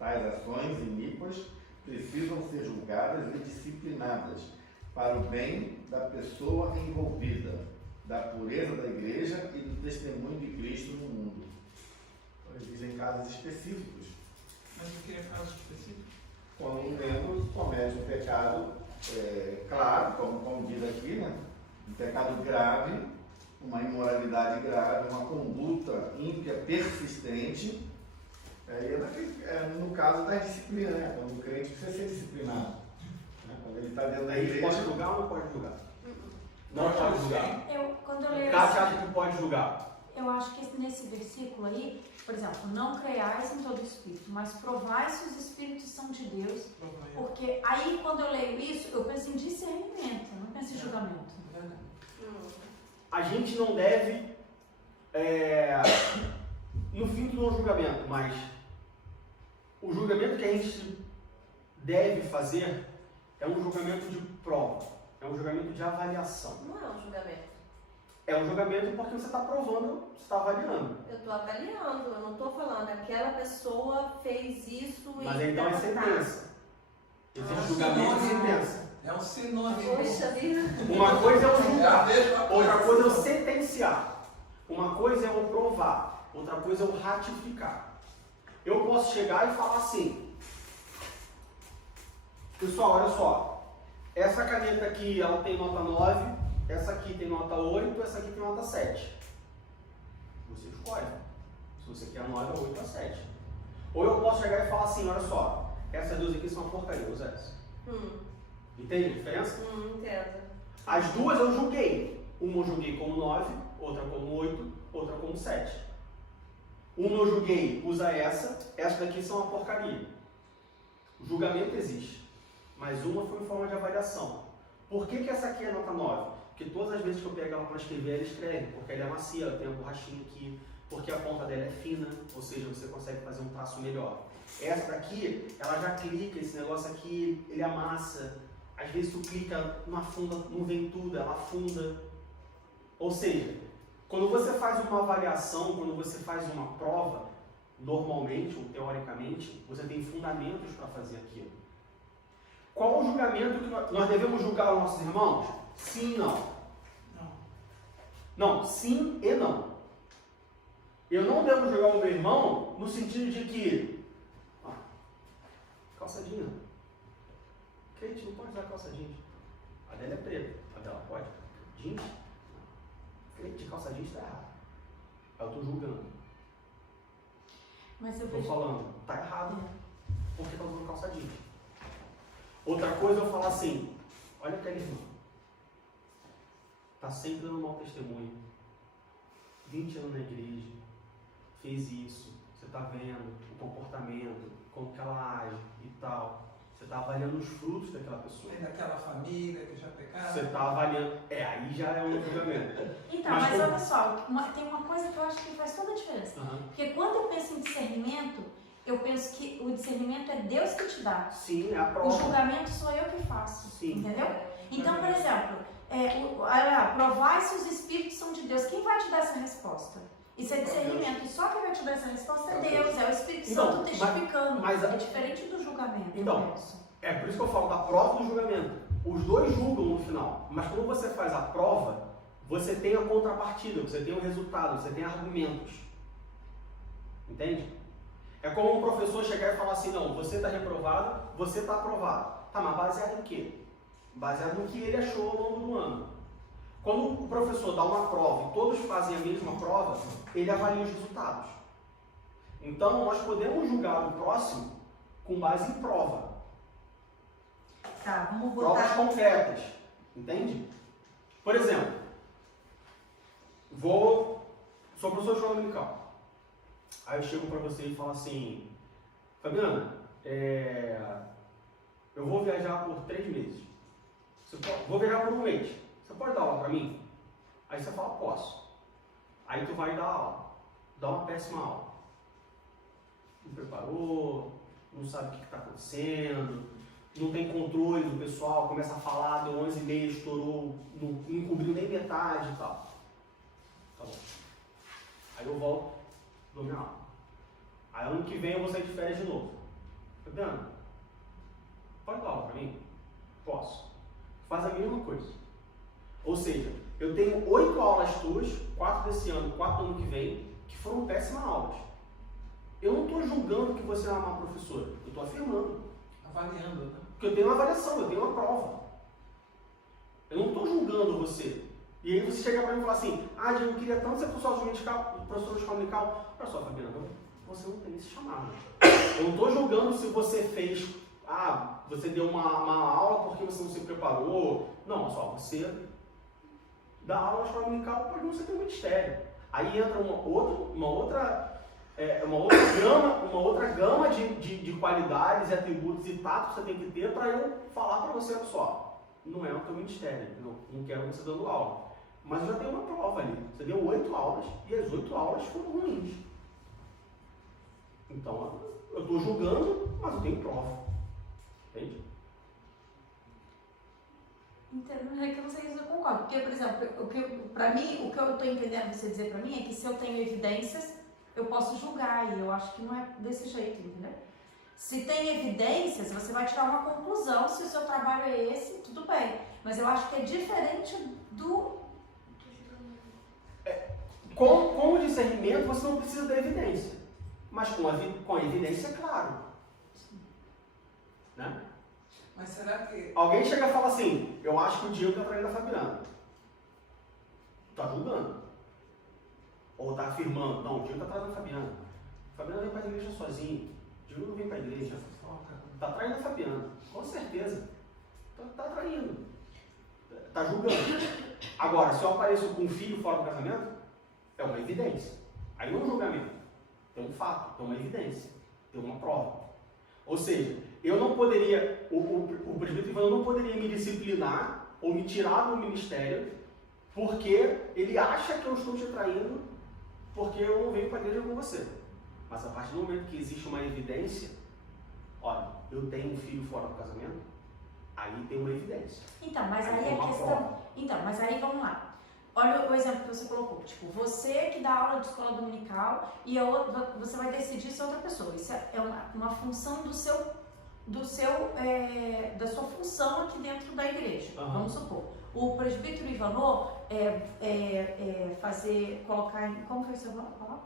Tais ações iníquas precisam ser julgadas e disciplinadas para o bem da pessoa envolvida, da pureza da igreja e do testemunho de Cristo no mundo. Existem casos específicos. Mas o que é caso específico? Quando um membro comete um pecado, claro, como diz aqui, né? Um pecado grave, uma imoralidade grave, uma conduta ímpia persistente, no caso da disciplina, né? Quando o crente precisa ser disciplinado. Né? Quando ele está dentro da Aí igreja. pode julgar ou não pode julgar? Não pode julgar. Quando eu leio Cássio acha que pode julgar. eu acho que nesse versículo aí, por exemplo, não creiais em todo espírito, mas provai se os espíritos são de Deus. Porque aí, quando eu leio isso, eu penso em discernimento, eu não penso em julgamento. A gente não deve, no fim do não julgamento, mas o julgamento que a gente deve fazer é um julgamento de prova, é um julgamento de avaliação. Não é um julgamento. É um julgamento porque você está provando, você está avaliando. Eu estou avaliando, eu não estou falando aquela pessoa fez isso Mas e então é tá. sentença. Existe Ah, julgamento e sinônimo. sentença. É um sinônimo. Poxa vida. Uma coisa é o julgar, É a mesma outra coisa é o coisa. sentenciar. Uma coisa é o provar, outra coisa é o ratificar. Eu posso chegar e falar assim: pessoal, olha só, essa caneta aqui ela tem nota 9, essa aqui tem nota 8, essa aqui tem nota 7. Você escolhe se você quer 9, 8 ou 7. Ou eu posso chegar e falar assim: olha só, essas duas aqui são uma porcaria, usa essa. Entende a diferença? Entendo. As duas eu julguei. Uma eu julguei como 9, outra como 8, outra como 7. Uma eu julguei, usa essa daqui são uma porcaria. O julgamento existe, mas uma foi em forma de avaliação. Por que essa aqui é nota 9? Porque todas as vezes que eu pego ela para escrever, ela escreve, porque ela é macia, ela tem a borrachinha aqui, porque a ponta dela é fina, ou seja, você consegue fazer um traço melhor. Essa daqui, ela já clica, esse negócio aqui, ele amassa. Às vezes tu clica, não afunda, não vem tudo, ela afunda. Ou seja, quando você faz uma avaliação, quando você faz uma prova, normalmente ou teoricamente, você tem fundamentos para fazer aquilo. Qual o julgamento que nós devemos julgar os nossos irmãos? Sim e não. Não, sim e não. Eu não devo julgar o meu irmão no sentido de que calça jeans. Crente não pode usar calça jeans. A dela é preta, a dela pode. Jeans? Crente de calça jeans está errado. Aí eu estou julgando. Mas eu Estou vejo... falando, está errado porque está usando calça jeans. Outra coisa eu falar assim: olha aquela irmã. Está sempre dando mau testemunho. 20 anos na igreja. Fez isso. Você está vendo o comportamento, como que ela age e tal. Você está avaliando os frutos daquela pessoa. Tem daquela família que já pecaram. Você está avaliando. Aí já é um julgamento. Então, Mas mas como- olha só, tem uma coisa que eu acho que faz toda a diferença. Porque quando eu penso em discernimento, eu penso que o discernimento é Deus que te dá. Sim, é a O prova. julgamento sou eu que faço. Sim. Entendeu? Então, por exemplo, provai se os espíritos são de Deus. Quem vai te dar essa resposta? Isso é discernimento. E só quem vai te dar essa resposta é Deus, é o Espírito Então, Santo testificando. mas é diferente do julgamento. Então, nosso. É por isso que eu falo da prova e do julgamento. Os dois julgam no final. Mas quando você faz a prova, você tem a contrapartida, você tem o resultado, você tem argumentos. Entende? É como um professor chegar e falar assim: não, você está reprovado, você está aprovado. Tá, mas baseado em quê? Baseado no que ele achou ao longo do ano. Quando o professor dá uma prova e todos fazem a mesma prova, ele avalia os resultados. Então, nós podemos julgar o próximo com base em prova. Tá, vamos Provas botar. concretas. Entende? Por exemplo, sou professor de escola dominical. Aí eu chego para você e falo assim: Fabiana, eu vou viajar por 3 meses. Vou viajar por 1 mês. Você pode dar aula para mim? Aí você fala: posso. Aí tu vai dar aula. Dá uma péssima aula. Não preparou, não sabe o que está acontecendo, não tem controle do pessoal, começa a falar, deu 11h30, estourou, não cobriu nem metade e tal. Tá bom. Aí eu volto, dou minha aula. Aí ano que vem eu vou sair de férias de novo. Fabiana, pode dar aula para mim? Posso. Faz a mesma coisa. Ou seja, eu tenho 8 aulas tuas, 4 desse ano, 4 do ano que vem, que foram péssimas aulas. Eu não estou julgando que você é uma má professora, eu estou afirmando. Avaliando, né? Porque eu tenho uma avaliação, eu tenho uma prova. Eu não estou julgando você. E aí você chega para mim e fala assim: Diego, eu queria tanto ser professor de escola dominical. Olha só, Fabiana, você não tem esse chamado. Eu não estou julgando se você fez, você deu uma aula porque você não se preparou. Não, olha só, você dá aula na escola dominical porque você tem um ministério. Aí entra uma outra gama de qualidades e atributos e tatos que você tem que ter para eu falar para você: olha só, não é o teu ministério, não quero você dando aula. Mas eu já tenho uma prova ali. Você deu 8 aulas e as 8 aulas foram ruins. Então, eu estou julgando, mas eu tenho prova. Entende? Entendo, é que eu não sei se eu concordo. Porque, por exemplo, o que eu estou entendendo você dizer para mim é que se eu tenho evidências, eu posso julgar. E eu acho que não é desse jeito, entendeu? Se tem evidências, você vai tirar uma conclusão. Se o seu trabalho é esse, tudo bem. Mas eu acho que é diferente do... Com o discernimento, você não precisa da evidência. Mas com a evidência, claro. Né? Mas será que... Alguém chega e fala assim, eu acho que o Diego está traindo a Fabiana. Está julgando. Ou está afirmando, não, o Diego está traindo a Fabiana. A Fabiana vem para a igreja sozinha. O Diego não vem para a igreja. Está traindo a Fabiana. Com certeza. Está traindo. Está julgando. Agora, se eu apareço com um filho fora do casamento, é uma evidência. Aí não é um julgamento. Tem um fato, tem uma evidência, tem uma prova. Ou seja, eu não poderia, o presbítero Ivan não poderia me disciplinar ou me tirar do ministério porque ele acha que eu estou te traindo porque eu não venho para a igreja com você. Mas a partir do momento que existe uma evidência, olha, eu tenho um filho fora do casamento, aí tem uma evidência. Então, mas aí tem a uma questão... prova. Então, mas aí vamos lá. Olha o exemplo que você colocou. Tipo, você que dá aula de escola dominical e você vai decidir se é outra pessoa. Isso é uma função da sua função aqui dentro da igreja. Uhum. Vamos supor. O presbítero Ivanô colocar em... Como que você vai falar?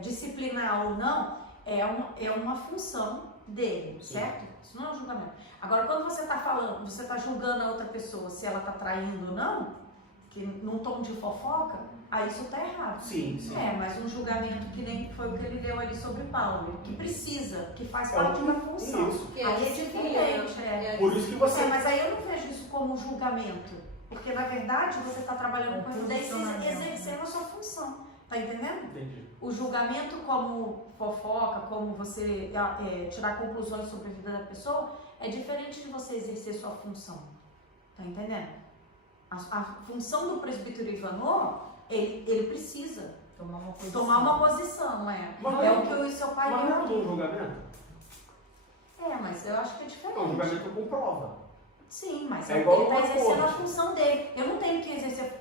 Disciplinar ou não é uma função dele, certo? Isso não é um julgamento. Agora, quando você está falando, você está julgando a outra pessoa se ela está traindo ou não, que num tom de fofoca, aí isso está errado. Sim, sim. Mas um julgamento que nem foi o que ele deu ali sobre Paulo, que precisa, que faz parte da função. Isso. Que Aí é disciplina, diferente, Por isso que você... mas aí eu não vejo isso como julgamento, porque na verdade você está trabalhando com evidência e exercendo a sua função. Tá entendendo? Entendi. O julgamento como fofoca, como você tirar conclusões sobre a vida da pessoa, é diferente de você exercer sua função. Tá entendendo? A função do presbítero Ivanô, ele precisa tomar uma posição, Mas é o que o seu pai Mas não é deu. um julgamento? Mas eu acho que é diferente. É um julgamento com prova. Sim, mas É igual ele está uma exercendo a corte. função dele. Eu não tenho que exercer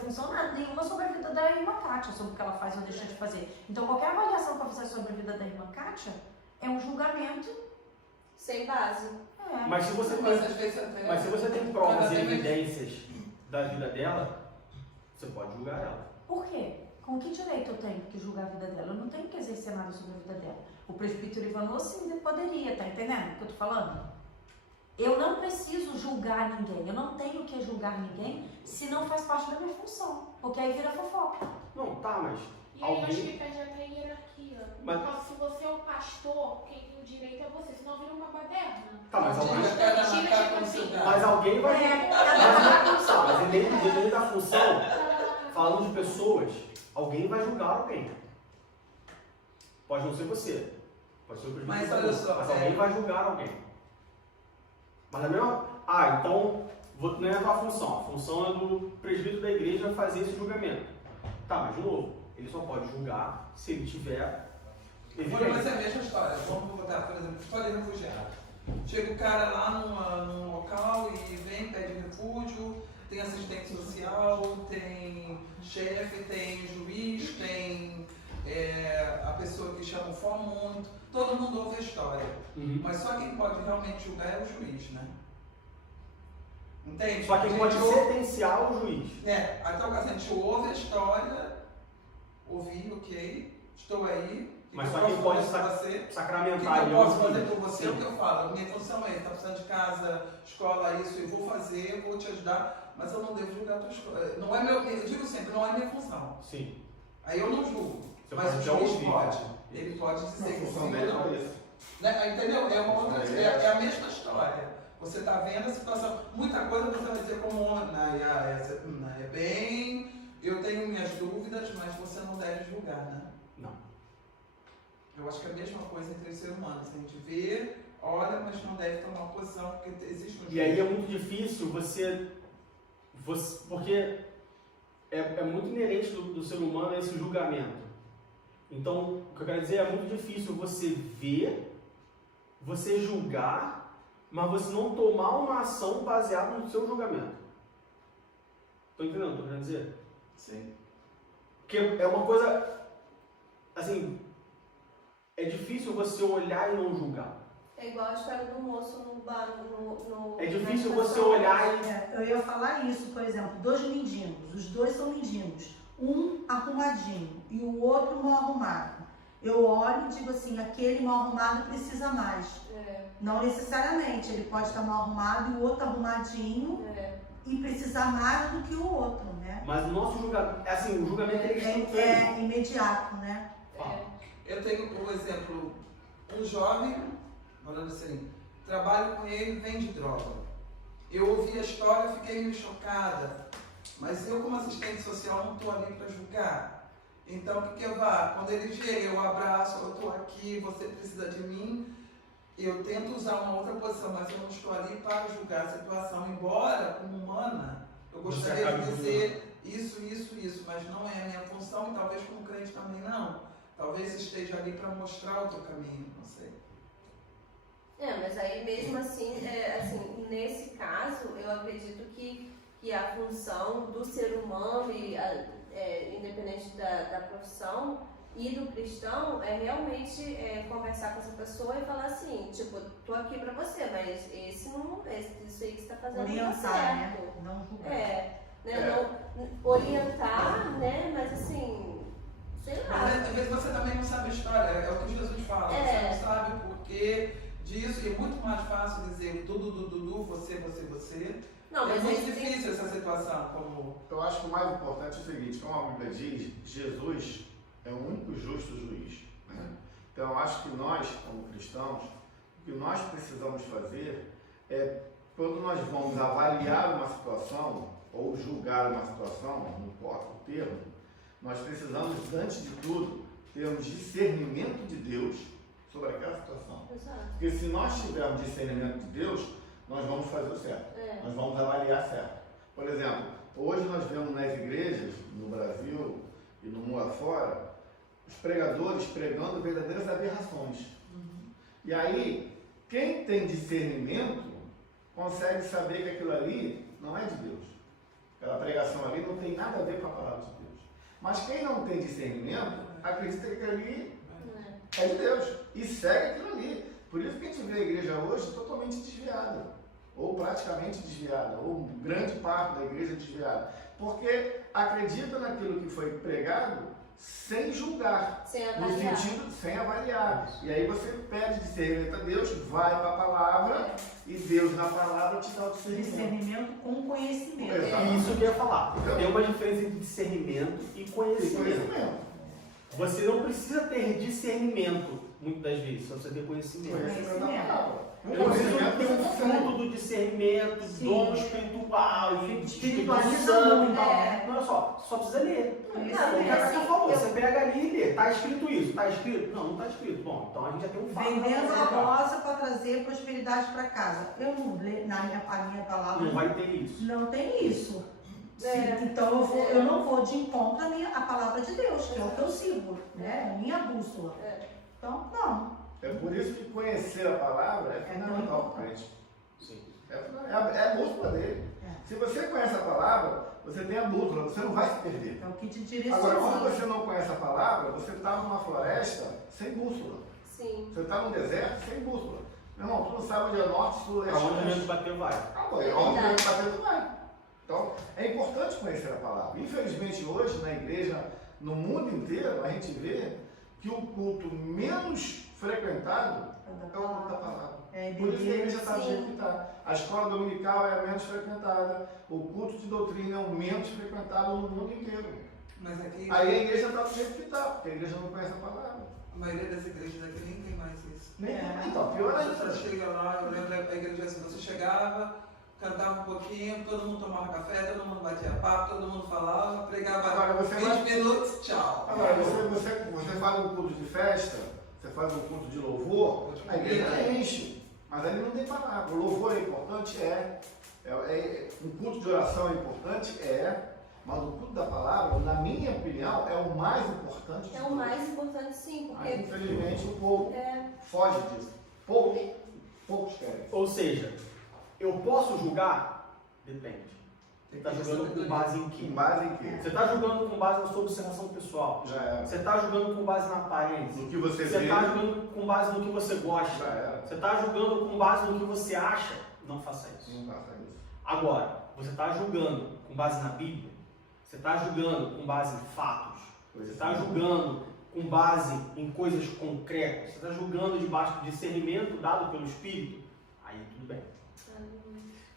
função nenhuma sobre a vida da irmã Kátia, sobre o que ela faz ou deixa de fazer. Então, qualquer avaliação que eu fizer sobre a vida da irmã Kátia é um julgamento. sem base. Mas se você Mas tem, às vezes até... mas se você tem provas Cada e vez mais- evidências da vida dela, você pode julgar ela. Por quê? Com que direito eu tenho que julgar a vida dela? Eu não tenho que exercer nada sobre a vida dela. O presbítero Ivanô sim poderia, tá entendendo o que eu tô falando? Eu não preciso julgar ninguém, eu não tenho que julgar ninguém se não faz parte da minha função, porque aí vira fofoca. Não, tá, mas E aí eu acho alguém... que perde até a hierarquia. Mas- Então, se você é o pastor, quem tem o direito é você, senão vira uma baderna. Tá, mas alguém... Diga cada marcar com seu Mas gato. alguém vai... Mas dentro da função, Tá. falando de pessoas, alguém vai julgar alguém. Pode não ser você. Pode ser o presbítero. Mas olha só, Mas alguém vai julgar alguém. Mas a mesma... então não é a tua função. A função é do presbítero da igreja fazer esse julgamento. Tá, mas de novo, ele só pode julgar se ele tiver Mas evidência. é a mesma história. Vamos botar, por exemplo, história de refugiado. Chega o cara lá num local e vem, pede refúgio, tem assistente social, tem chefe, tem juiz, tem a pessoa que chama o FOMON, todo mundo ouve a história. Uhum. Mas só quem pode realmente julgar é o juiz, né? Entende? Só quem A pode gente ouve- sentenciar o juiz. até o caso, a gente ouve a história, ouvi, ok, estou aí. o que Mas eu só posso quem pode fazer por você? O que sacramentar eu posso ele é o fazer juiz. por você? O que eu falo? Minha função é, está precisando de casa, escola, isso, eu vou fazer, vou te ajudar, mas eu não devo julgar a tua escola. Não é eu digo sempre, não é minha função. Sim. Aí eu não julgo, Você mas pode o até juiz ouvir. pode. Ele pode dizer que sim função ou dele não. é isso. Né? Entendeu? É uma outra, é a mesma história. Você está vendo a situação. Muita coisa você vai dizer como homem, é bem, eu tenho minhas dúvidas, mas você não deve julgar, né? Não. Eu acho que é a mesma coisa entre os seres humanos. A gente vê, olha, mas não deve tomar uma posição, porque existe um E aí é muito difícil você porque é muito inerente do ser humano esse julgamento. Então, o que eu quero dizer é muito difícil você ver, você julgar, mas você não tomar uma ação baseada no seu julgamento. Estou entendendo o que eu quero dizer? Sim. Porque é uma coisa, assim, é difícil você olhar e não julgar. É igual a história do moço no bar, no É difícil na você estação. olhar e... Eu ia falar isso, por exemplo, 2 mendigos, os dois são mendigos, um arrumadinho e o outro mal arrumado. Eu olho e digo assim, aquele mal arrumado precisa mais. Não necessariamente, ele pode estar mal arrumado e o outro arrumadinho e precisar mais do que o outro, né? Mas o nosso julgamento, assim, o julgamento é instantâneo. É imediato, né? Eu tenho, por exemplo, um jovem, falando assim, trabalho com ele, vende droga. Eu ouvi a história, fiquei meio chocada, mas eu, como assistente social, não estou ali para julgar. Então, o que eu vá? Quando ele chega, eu abraço, eu estou aqui, você precisa de mim. Eu tento usar uma outra posição, mas eu não estou ali para julgar a situação. Embora, como humana, eu gostaria de dizer isso, mas não é a minha função e talvez como crente também não. Talvez esteja ali para mostrar outro caminho, não sei. Mas aí mesmo assim, nesse caso, eu acredito que a função do ser humano, independente da profissão e do cristão, é realmente conversar com essa pessoa e falar assim, tipo, tô aqui pra você, mas isso aí que você tá fazendo não tá certo. Né? Não julgar. Não orientar, né? Mas assim, sei lá. Mas às vezes você também não sabe a história, é o que Jesus fala, você não sabe o porquê disso, e é muito mais fácil dizer Dudu, você. Não, mas é muito difícil essa situação. Como... Eu acho que o mais importante é o seguinte, como a Bíblia diz, Jesus é o único justo juiz. Né? Então eu acho que nós, como cristãos, o que nós precisamos fazer é, quando nós vamos avaliar uma situação ou julgar uma situação, não importa o termo, nós precisamos, antes de tudo, termos discernimento de Deus sobre aquela situação. Exato. Porque se nós tivermos discernimento de Deus, nós vamos fazer o certo. Nós vamos avaliar certo. Por exemplo, hoje nós vemos nas igrejas, no Brasil e no mundo afora, os pregadores pregando verdadeiras aberrações. E aí, quem tem discernimento consegue saber que aquilo ali não é de Deus. Aquela pregação ali não tem nada a ver com a palavra de Deus. Mas quem não tem discernimento, acredita que aquilo ali é de Deus e segue aquilo ali. Por isso que a gente vê a igreja hoje totalmente desviada, ou praticamente desviada, ou grande parte da igreja desviada, porque acredita naquilo que foi pregado sem julgar, no sentido sem avaliar. E aí você pede discernimento a Deus, vai para a palavra e Deus na palavra te dá o discernimento. Discernimento com conhecimento. É isso que eu ia falar. Tem uma diferença entre discernimento e conhecimento. Você não precisa ter discernimento, muitas das vezes, só você ter conhecimento. Eu preciso ter um fruto do discernimento, dom espiritual, Espiritualiza muito, Olha só precisa ler. Não, Você falou, você pega ali e lê. Está escrito isso? Está escrito? Não está escrito. Bom, então a gente já tem um fato. Vendendo a roça para trazer prosperidade para casa. Eu não leio a minha palavra. Não vai ter isso. Não tem isso. Então eu não vou de encontro à palavra de Deus, que é o que eu sigo, né? A minha bússola. Então, não. É por isso que conhecer a palavra é fundamental para a gente. É a bússola dele. Se você conhece a palavra, você tem a bússola, você não vai se perder. É o que te direciona. Agora, quando você não conhece a palavra, você está numa floresta sem bússola. Sim. Você está num deserto sem bússola. Meu irmão, tu não sabe onde é norte, sul, leste, Aonde o vento bateu, vai. Onde o vento bateu, tu vai. Então, é importante conhecer a palavra. Infelizmente, hoje, na igreja, no mundo inteiro, a gente vê que o culto menos frequentado é o culto da palavra. Por isso que a igreja está do jeito que está. A escola dominical é a menos frequentada, o culto de doutrina é o menos frequentado no mundo inteiro. Mas aqui, Aí a igreja está do jeito que está, porque a igreja não conhece a palavra. a maioria das igrejas aqui nem tem mais isso. Então, pior ainda. Você chega lá, eu lembro da igreja assim, você chegava, cantava um pouquinho, todo mundo tomava café, todo mundo batia papo, todo mundo falava, pregava Agora, você 20 minutos, tchau. Agora, você faz um culto de festa, você faz um culto de louvor, a igreja enche, mas ali não tem palavra. O louvor é importante? Um culto de oração é importante? Mas o culto da palavra, na minha opinião, é o mais importante. É o mais importante, sim, porque Mas, infelizmente, o povo é, foge disso. Poucos querem. Ou seja, eu posso julgar? Depende. Você está julgando com base em quê? Com base em quê? Você está julgando com base na sua observação pessoal. Já era. Você está julgando com base na aparência. No que você Você vê, está julgando com base no que você já gosta. era. Você está julgando com base no que você acha. Não faça isso. Não faça isso. Agora, você está julgando com base na Bíblia? Você está julgando com base em fatos? Você está julgando com base em coisas concretas? Você está julgando debaixo do discernimento dado pelo Espírito? Aí tudo bem.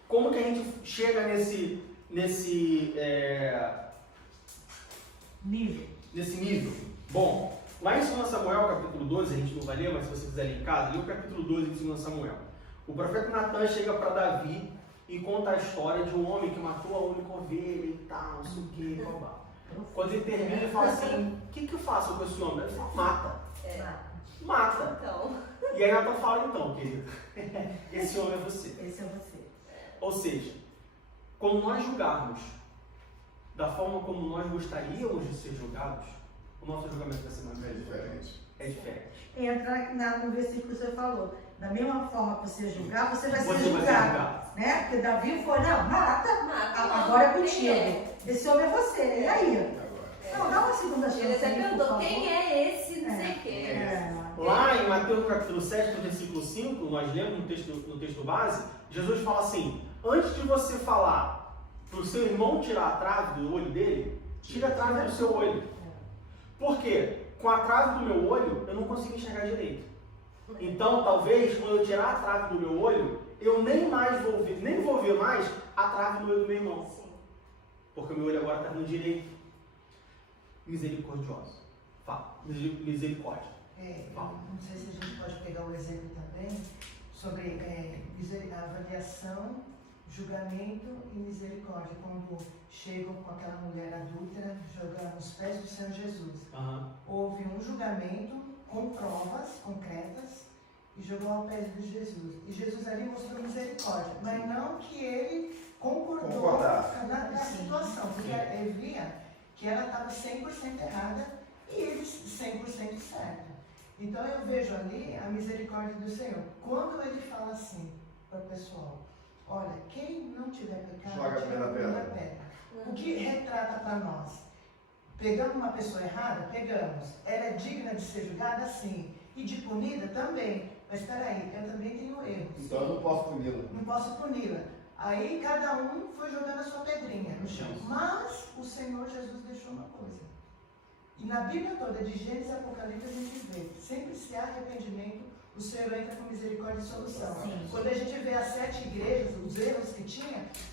Como que a gente chega nesse nível? Bom, lá em 2 Samuel, capítulo 12, a gente não vai ler, mas se você quiser ler em casa, lê o capítulo 12 de 2 Samuel. O profeta Natan chega para Davi e conta a história de um homem que matou a única ovelha e tal, não sei o que, blá. Quando ele termina, ele fala assim, o que eu faço com esse homem? Ele fala, mata. Mata. então, E aí Natan fala, então, querido, esse homem é você. Esse é você. Ou seja, quando nós julgarmos da forma como nós gostaríamos de ser julgados, o nosso julgamento vai ser mais diferente. É diferente. Entra no versículo que você falou. Da mesma forma que você julgar, você vai ser Você vai ser julgado. julgado. Né? Porque Davi foi, não, mata. Agora é contigo. Esse homem é você. E aí? Não, dá uma segunda chance. ele até aí, por perguntou, favor. quem é esse, não sei o quê. Lá em Mateus capítulo 7, no versículo 5, nós lemos no texto base, Jesus fala assim, antes de você falar para o seu irmão tirar a trave do olho dele, tira a trave do seu olho. Por quê? Com a trave do meu olho, eu não consigo enxergar direito. Então, talvez, quando eu tirar a trave do meu olho, eu nem vou ver mais a trave do olho do meu irmão. Porque o meu olho agora está no direito. Misericordioso. Fala. Misericórdia. Não sei se a gente pode pegar o exemplo também sobre avaliação, julgamento e misericórdia. Quando chegam com aquela mulher adúltera, jogando os pés do Senhor Jesus. Houve um julgamento com provas concretas e jogou ao pé de Jesus. E Jesus ali mostrou misericórdia, mas não que ele concordou na situação, porque ele via que ela estava 100% errada e ele 100% certo. Então eu vejo ali a misericórdia do Senhor. Quando ele fala assim para o pessoal, olha, quem não tiver pecado, joga a primeira pedra. O que retrata para nós? Pegamos uma pessoa errada? Pegamos. Ela é digna de ser julgada? Sim. E de punida? Também. Mas espera aí, eu também tenho erros. Então eu não posso puni-la. Não posso puni-la. Aí cada um foi jogando a sua pedrinha no chão. Mas o Senhor Jesus deixou uma coisa. E na Bíblia toda, de Gênesis e Apocalipse, a gente vê, sempre se há arrependimento, o Senhor entra com misericórdia e solução. Sim. Quando a gente vê as 7 igrejas, os erros que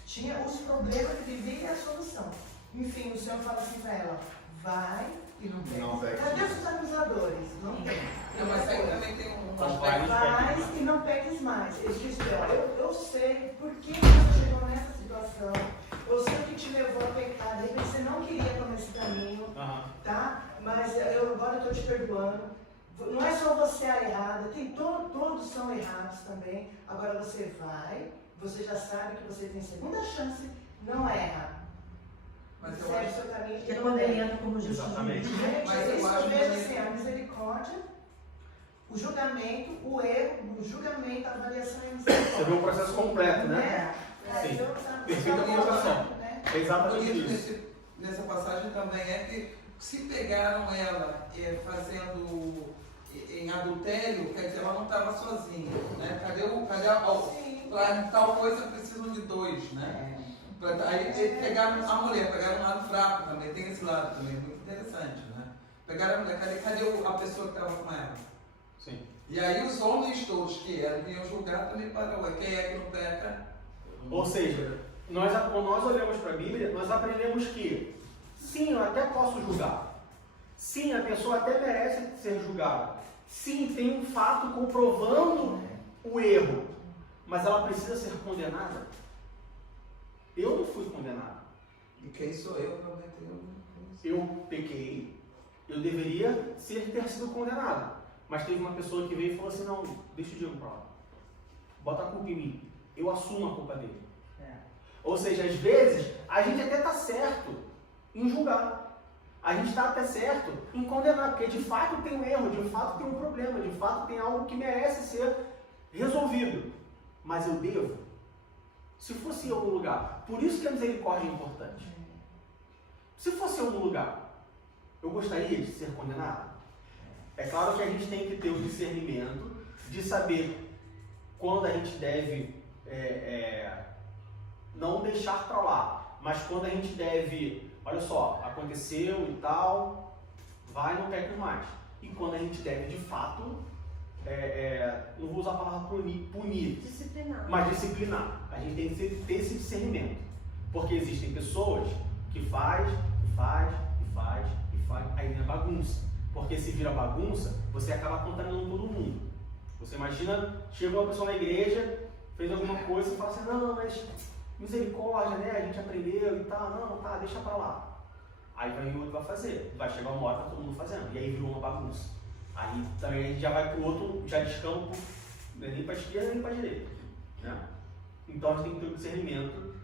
tinha os problemas que vivia e a solução. Enfim, o Senhor fala assim para ela, vai e não peques. Cadê os acusadores? Não tem. Não, mas aí também tem um Então, aspecto. Vai e não peques mais. Ele disse, olha, eu sei por que você chegou nessa situação. Eu sei o que te levou a pecar. De repente você não queria tomar esse caminho, tá? Mas eu agora estou te perdoando. Não é só você a errada, todos são errados também. Agora você vai, você já sabe que você tem segunda chance, não erra. Mas eu Segue o acho, seu caminho que e quando não ele erra. entra como Exatamente. Gente, Mas eu isso acho eu vejo que- assim, a misericórdia, o julgamento, o erro, o julgamento, a avaliação e a misericórdia. Você vê o processo completo, né? Sim. Perfeita colocação. É exatamente bonito isso. nessa passagem também é que se pegaram ela fazendo em adultério, quer dizer, ela não estava sozinha, né? Para tal coisa precisam de 2, né? Aí pegaram a mulher, pegaram um lado fraco também, tem esse lado também, muito interessante, né? Pegaram a mulher, cadê a pessoa que estava com ela? Sim. E aí os homens todos que iam julgar também pararam, quem é que não peca? Ou seja, quando nós olhamos para a Bíblia, nós aprendemos que, sim, eu até posso julgar. Sim, a pessoa até merece ser julgada. Sim, tem um fato comprovando o erro. Mas ela precisa ser condenada? Eu não fui condenado. E quem sou eu para meter Eu pequei. Eu deveria ter sido condenado. Mas teve uma pessoa que veio e falou assim, não, deixa o Diego para lá. Bota a culpa em mim. Eu assumo a culpa dele. Ou seja, às vezes, a gente até está certo, em julgar. A gente está até certo em condenar, porque de fato tem um erro, de fato tem um problema, de fato tem algo que merece ser resolvido. Mas eu devo? Se fosse em algum lugar. Por isso que a misericórdia é importante. Se fosse em algum lugar, eu gostaria de ser condenado? É claro que a gente tem que ter o discernimento de saber quando a gente deve não deixar para lá, mas quando a gente deve, olha só, aconteceu e tal, vai, não peque mais. E quando a gente deve de fato, não vou usar a palavra punir, Disciplinar. mas disciplinar. A gente tem que ter esse discernimento, porque existem pessoas que faz, aí vem a bagunça. Porque se vira bagunça, você acaba contaminando todo mundo. Você imagina, chegou uma pessoa na igreja, fez alguma coisa e fala assim, não, mas misericórdia, né? A gente aprendeu e tal, não, tá, deixa pra lá. Aí vai o outro vai fazer, vai chegar uma hora que tá todo mundo fazendo, e aí virou uma bagunça. Aí também a gente já vai pro outro, já descampa, nem pra esquerda nem pra direita. Né? Então a gente tem que ter o discernimento,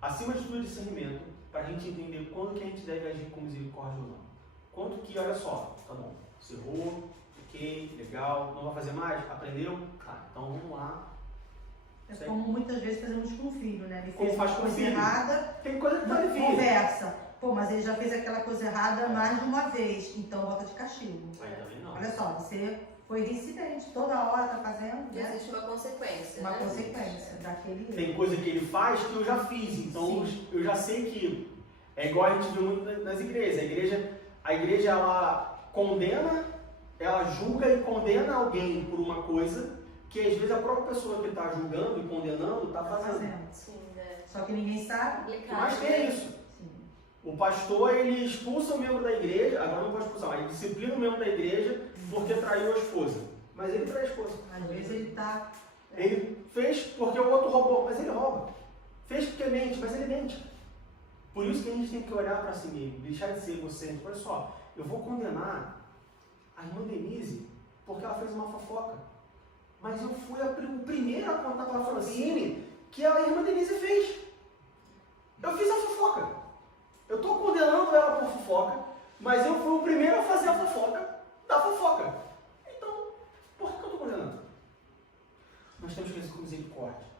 acima de tudo o discernimento, pra gente entender quando que a gente deve agir com misericórdia ou não. Quanto que, olha só, tá bom, você errou, ok, legal, não vai fazer mais? Aprendeu? Tá, então vamos lá. É como muitas vezes fazemos com o filho, né? Ele Como fez faz uma com o coisa filho. errada, Tem coisa que tá não devida. conversa. Pô, mas ele já fez aquela coisa errada mais de uma vez, então bota de castigo. Aí também não. Olha só, você foi reincidente, toda hora tá fazendo, né? Existe uma consequência. Uma né? consequência daquele erro. Tem coisa que ele faz que eu já fiz, então eu já sei que é igual a gente vê muito nas igrejas. A igreja ela condena, ela julga e condena alguém por uma coisa que às vezes a própria pessoa que está julgando e condenando está fazendo. Sim, né? Só que ninguém sabe. Mas tem isso. Sim. O pastor ele expulsa o membro da igreja, agora não pode expulsar, mas ele disciplina o membro da igreja porque traiu a esposa. Mas ele traiu a esposa. Às vezes ele tá. Ele fez porque o outro roubou, mas ele rouba. Fez porque mente, mas ele mente. Por isso que a gente tem que olhar para si mesmo, deixar de ser egocêntrico. Olha só, eu vou condenar a irmã Denise porque ela fez uma fofoca. Mas eu fui o primeiro a contar para a Francine que a irmã Denise fez. Eu fiz a fofoca. Eu estou condenando ela por fofoca, mas eu fui o primeiro a fazer a fofoca da fofoca. Então, por que eu estou condenando? Nós temos que agir com misericórdia.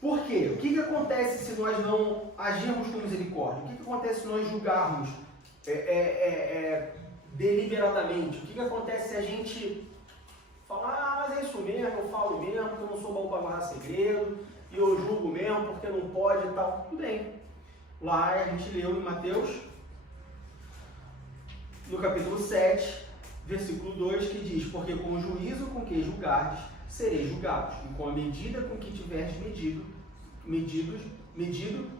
Por quê? O que acontece se nós não agirmos com misericórdia? O que acontece se nós julgarmos deliberadamente? O que acontece se a gente falar, mas é isso mesmo, eu falo mesmo, porque eu não sou bom para guardar segredo, e eu julgo mesmo porque não pode e tal. Tudo bem. Lá a gente leu em Mateus, no capítulo 7, versículo 2, que diz, porque com o juízo com que julgardes, sereis julgados, e com a medida com que tiverdes medido,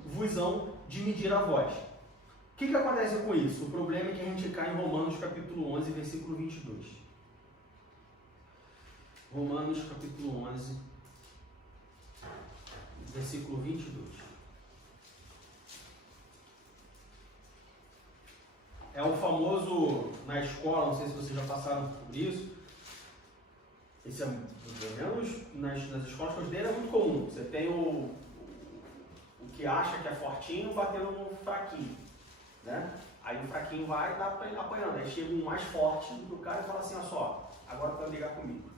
vos hão de medir a vós. O que acontece com isso? O problema é que a gente cai em Romanos capítulo 11, versículo 22. Romanos capítulo 11, versículo 22. É o famoso, na escola, não sei se vocês já passaram por isso, esse é, pelo menos nas escolas que eu estudei, é muito comum. Você tem o que acha que é fortinho batendo no fraquinho, né? Aí o fraquinho vai e tá apanhando. Aí chega um mais forte do cara e fala assim, ó só, agora tu vai brigar comigo.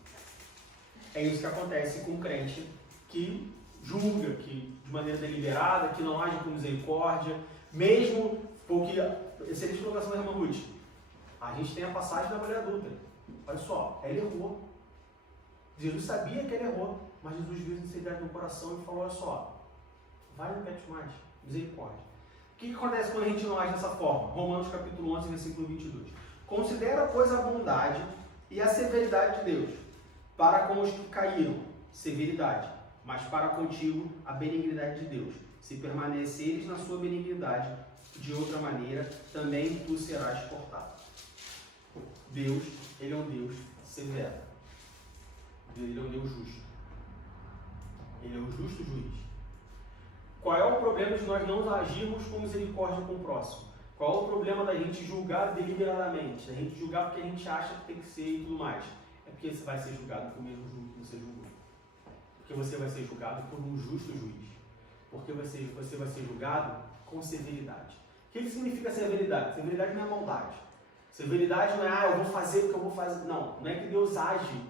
É isso que acontece com um crente que julga, que de maneira deliberada, que não age com misericórdia, mesmo porque, excelente colocação da irmã Ruth, a gente tem a passagem da mulher adulta. Olha só, ela errou. Jesus sabia que ela errou, mas Jesus viu a sinceridade no coração e falou, olha só, vai no pete mais, misericórdia. O que acontece quando a gente não age dessa forma? Romanos capítulo 11, versículo 22. Considera, pois, a bondade e a severidade de Deus, para com os que caíram, severidade, mas para contigo a benignidade de Deus. Se permaneceres na sua benignidade, de outra maneira, também tu serás cortado. Deus, Ele é um Deus severo. Ele é um Deus justo. Ele é um justo juiz. Qual é o problema de nós não agirmos com misericórdia com o próximo? Qual é o problema da gente julgar deliberadamente? Da gente julgar porque a gente acha que tem que ser e tudo mais? É porque você vai ser julgado por mesmo julgo que você julgou. Porque você vai ser julgado por um justo juiz. Porque você vai ser julgado com severidade. O que significa severidade? Severidade não é maldade. Severidade não é, eu vou fazer porque eu vou fazer. Não, não é que Deus age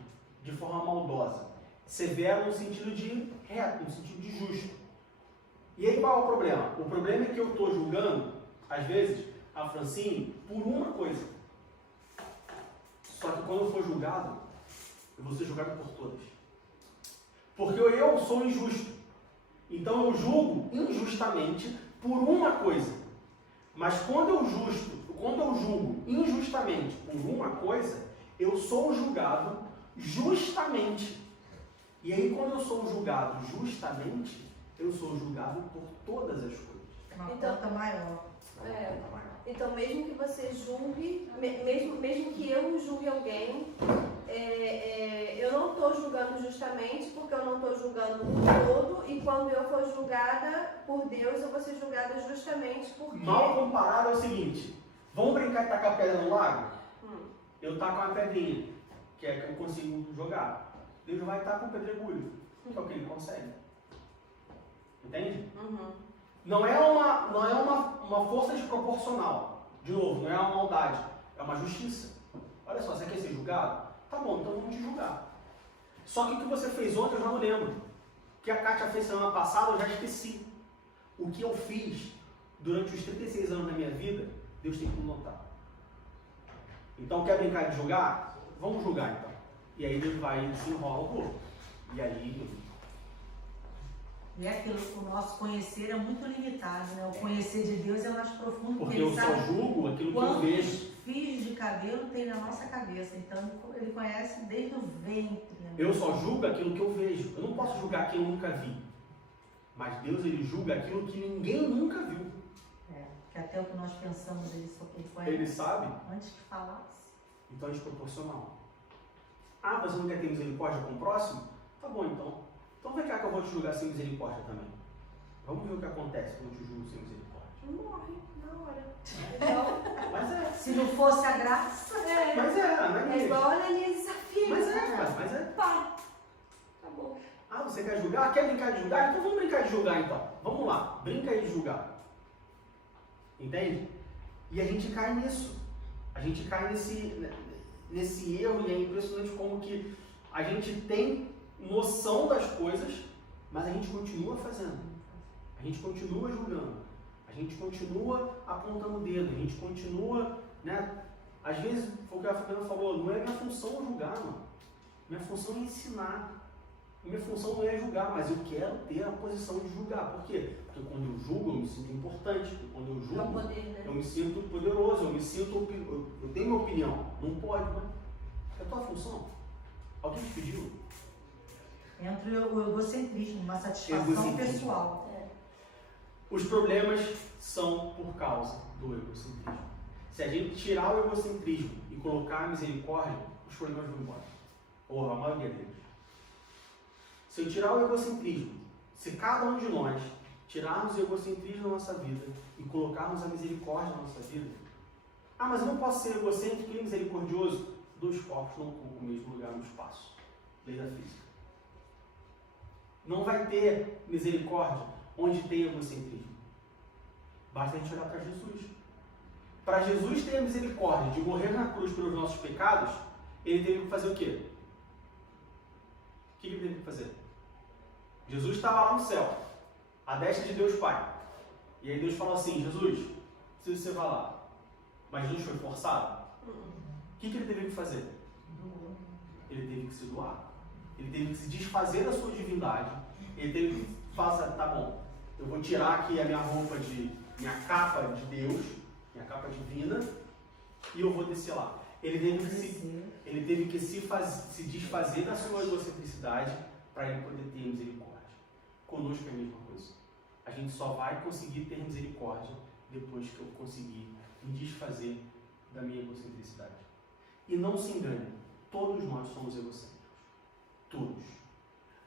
de forma maldosa. Severo no sentido de reto, no sentido de justo. E aí qual é o problema? O problema é que eu estou julgando, às vezes, a Francine por uma coisa. Só que quando eu for julgado, eu vou ser julgado por todas. Porque eu sou injusto. Então eu julgo injustamente por uma coisa. Mas quando eu julgo injustamente por uma coisa, eu sou julgado justamente. E aí quando eu sou julgado justamente, eu sou julgado por todas as coisas. Uma conta maior. Então, mesmo que você julgue, mesmo que eu julgue alguém, eu não estou julgando justamente porque eu não estou julgando um todo, e quando eu for julgada por Deus, eu vou ser julgada justamente porque... Mal comparado é o seguinte, vamos brincar de tacar pedra no lago? Eu taco uma pedrinha, que é que eu consigo jogar. Deus vai estar com o pedregulho, que é o que ele consegue. Entende? Não é uma força desproporcional. De novo, não é uma maldade, é uma justiça. Olha só, você quer ser julgado? Tá bom, então vamos te julgar. Só que o que você fez ontem eu já não lembro. O que a Kátia fez semana passada eu já esqueci. O que eu fiz durante os 36 anos da minha vida, Deus tem que notar. Então quer brincar de julgar? Vamos julgar então. E aí Deus vai e desenrola o corpo. E aí... E é aquilo, o nosso conhecer é muito limitado, né? O conhecer de Deus é mais profundo, porque ele eu só sabe julgo aquilo que eu quantos vejo. fios de cabelo tem na nossa cabeça. Então ele conhece desde o ventre. Né? Eu só julgo aquilo que eu vejo. Eu não posso julgar quem eu nunca vi. Mas Deus, ele julga aquilo que ninguém nunca viu. Que até o que nós pensamos, ele conhece. Ele sabe. Antes que falasse. Então é desproporcional. Ah, você não quer ter misericórdia com o próximo? Tá bom, então. Então vem cá que eu vou te julgar sem misericórdia também. Vamos ver o que acontece quando eu te julgo sem misericórdia. Morre na hora. Então, Mas é. Se não fosse a graça. Mas é, não é é mesmo. igual a Ananias e Safira. Mas é. Pá. Acabou. Ah, você quer julgar? Quer brincar de julgar? Então vamos brincar de julgar então. Vamos lá, brinca aí de julgar. Entende? E a gente cai nisso. A gente cai nesse erro, e é impressionante como que a gente tem noção das coisas, mas a gente continua fazendo. A gente continua julgando. A gente continua apontando o dedo. A gente continua, né? Às vezes, foi o que a Fabiana falou, não é minha função julgar, mano. Minha função é ensinar. Minha função não é julgar, mas eu quero ter a posição de julgar. Por quê? Porque quando eu julgo, eu me sinto importante. Porque quando eu julgo, É o poder, né? eu me sinto poderoso. Eu tenho minha opinião. Não pode, né? É a tua função. Alguém te pediu? Entra o egocentrismo, uma satisfação Egocentrismo. pessoal. Os problemas são por causa do egocentrismo. Se a gente tirar o egocentrismo e colocar a misericórdia, os problemas vão embora. Ou a maioria deles. Se eu tirar o egocentrismo, se cada um de nós tirarmos o egocentrismo da nossa vida e colocarmos a misericórdia na nossa vida, ah, mas eu não posso ser egocêntrico e misericordioso. Dois corpos não ocupam o mesmo lugar no espaço. Lei da física. Não vai ter misericórdia onde tem egocentrismo. Basta a gente olhar para Jesus. Para Jesus ter a misericórdia de morrer na cruz pelos nossos pecados, ele teve que fazer o quê? O que ele teve que fazer? Jesus estava lá no céu, à destra de Deus Pai. E aí Deus falou assim, Jesus, preciso que você vá lá. Mas Jesus foi forçado? O que ele teve que fazer? Ele teve que se doar. Ele teve que se desfazer da sua divindade. Ele teve que falar, tá bom, eu vou tirar aqui a minha roupa minha capa de Deus, minha capa divina, e eu vou descer lá. Ele teve que se desfazer da sua egocentricidade para ele poder ter misericórdia. Conosco é a mesma coisa. A gente só vai conseguir ter misericórdia depois que eu conseguir me desfazer da minha egocentricidade. E não se engane, todos nós somos egocêntricos. Todos.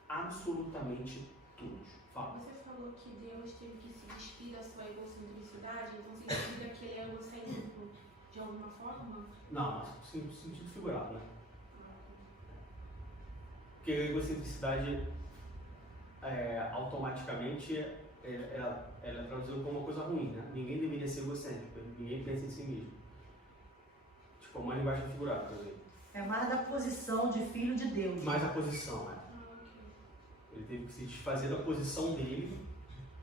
Absolutamente todos. Fala. Você falou que Deus teve que se despir da sua egocentricidade, então significa que ele é egocêntrico de alguma forma? Não, sentido figurado, né? Porque a egocentricidade automaticamente ela é traduzida como uma coisa ruim, né? Ninguém deveria ser egocêntrico, ninguém pensa em si mesmo. Tipo, uma linguagem figurada, por exemplo. É mais da posição de filho de Deus. Mais a posição, né? Ele teve que se desfazer da posição dele.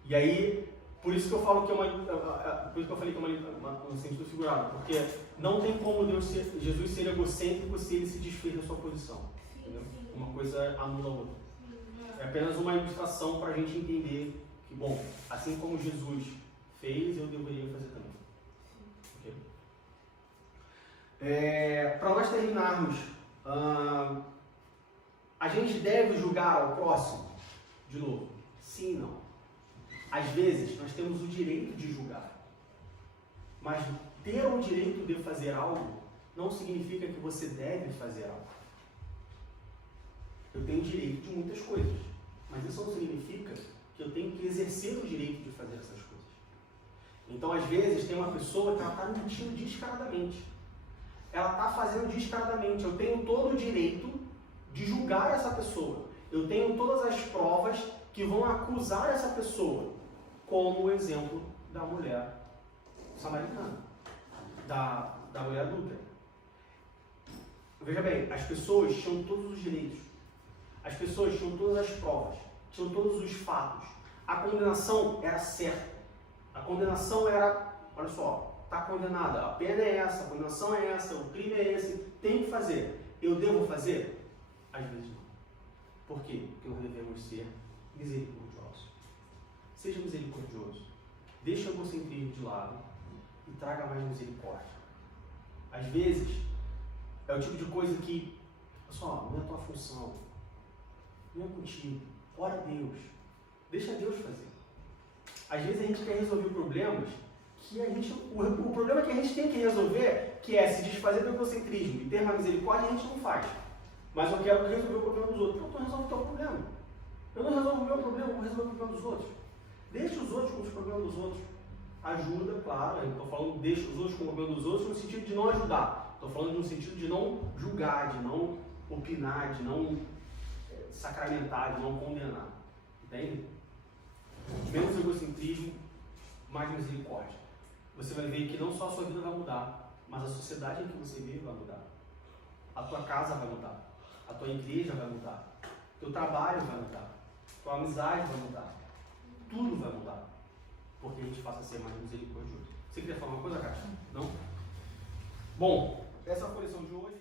E aí, por isso que eu falo que é por isso que eu falei que é um sentido figurado, porque não tem como Jesus ser egocêntrico se ele se desfez da sua posição. Entendeu? Uma coisa anula a outra. É apenas uma ilustração para a gente entender que, bom, assim como Jesus fez, eu deveria fazer também. Okay? Para nós terminarmos, a gente deve julgar ao próximo? De novo, sim e não. Às vezes, nós temos o direito de julgar. Mas ter o direito de fazer algo não significa que você deve fazer algo. Eu tenho direito de muitas coisas, mas isso não significa que eu tenho que exercer o direito de fazer essas coisas. Então, às vezes, tem uma pessoa que ela está mentindo descaradamente. Ela está fazendo descaradamente. Eu tenho todo o direito de julgar essa pessoa. Eu tenho todas as provas que vão acusar essa pessoa, como o exemplo da mulher samaritana, da mulher adúltera. Veja bem, as pessoas tinham todos os direitos, as pessoas tinham todas as provas, tinham todos os fatos. A condenação era certa. A condenação era, olha só, está condenada, a pena é essa, a condenação é essa, o crime é esse, tem que fazer. Eu devo fazer? Às vezes não. Por quê? Porque nós devemos ser misericordiosos. Seja misericordioso. Deixa o egocentrismo de lado e traga mais misericórdia. Às vezes, é o tipo de coisa que, pessoal, não é a tua função, não é contigo. Ora a Deus. Deixa Deus fazer. Às vezes a gente quer resolver problemas que o problema que a gente tem que resolver, que é se desfazer do egocentrismo e ter mais misericórdia, a gente não faz. Mas eu quero resolver o problema dos outros. Então, resolve o teu problema. Eu não resolvo o meu problema, eu vou resolver o problema dos outros. Deixa os outros com os problemas dos outros. Ajuda, claro. Eu estou falando deixa os outros com o problema dos outros no sentido de não ajudar. Estou falando no sentido de não julgar, de não opinar, de não sacramentar, de não condenar. Entende? Menos egocentrismo, mais misericórdia. Você vai ver que não só a sua vida vai mudar, mas a sociedade em que você vive vai mudar. A tua casa vai mudar. A tua igreja vai mudar. Teu trabalho vai mudar. Tua amizade vai mudar. Tudo vai mudar. Porque a gente passa a ser mais misericordioso. Você queria falar uma coisa, Cátia? Não? Bom, essa foi a lição de hoje.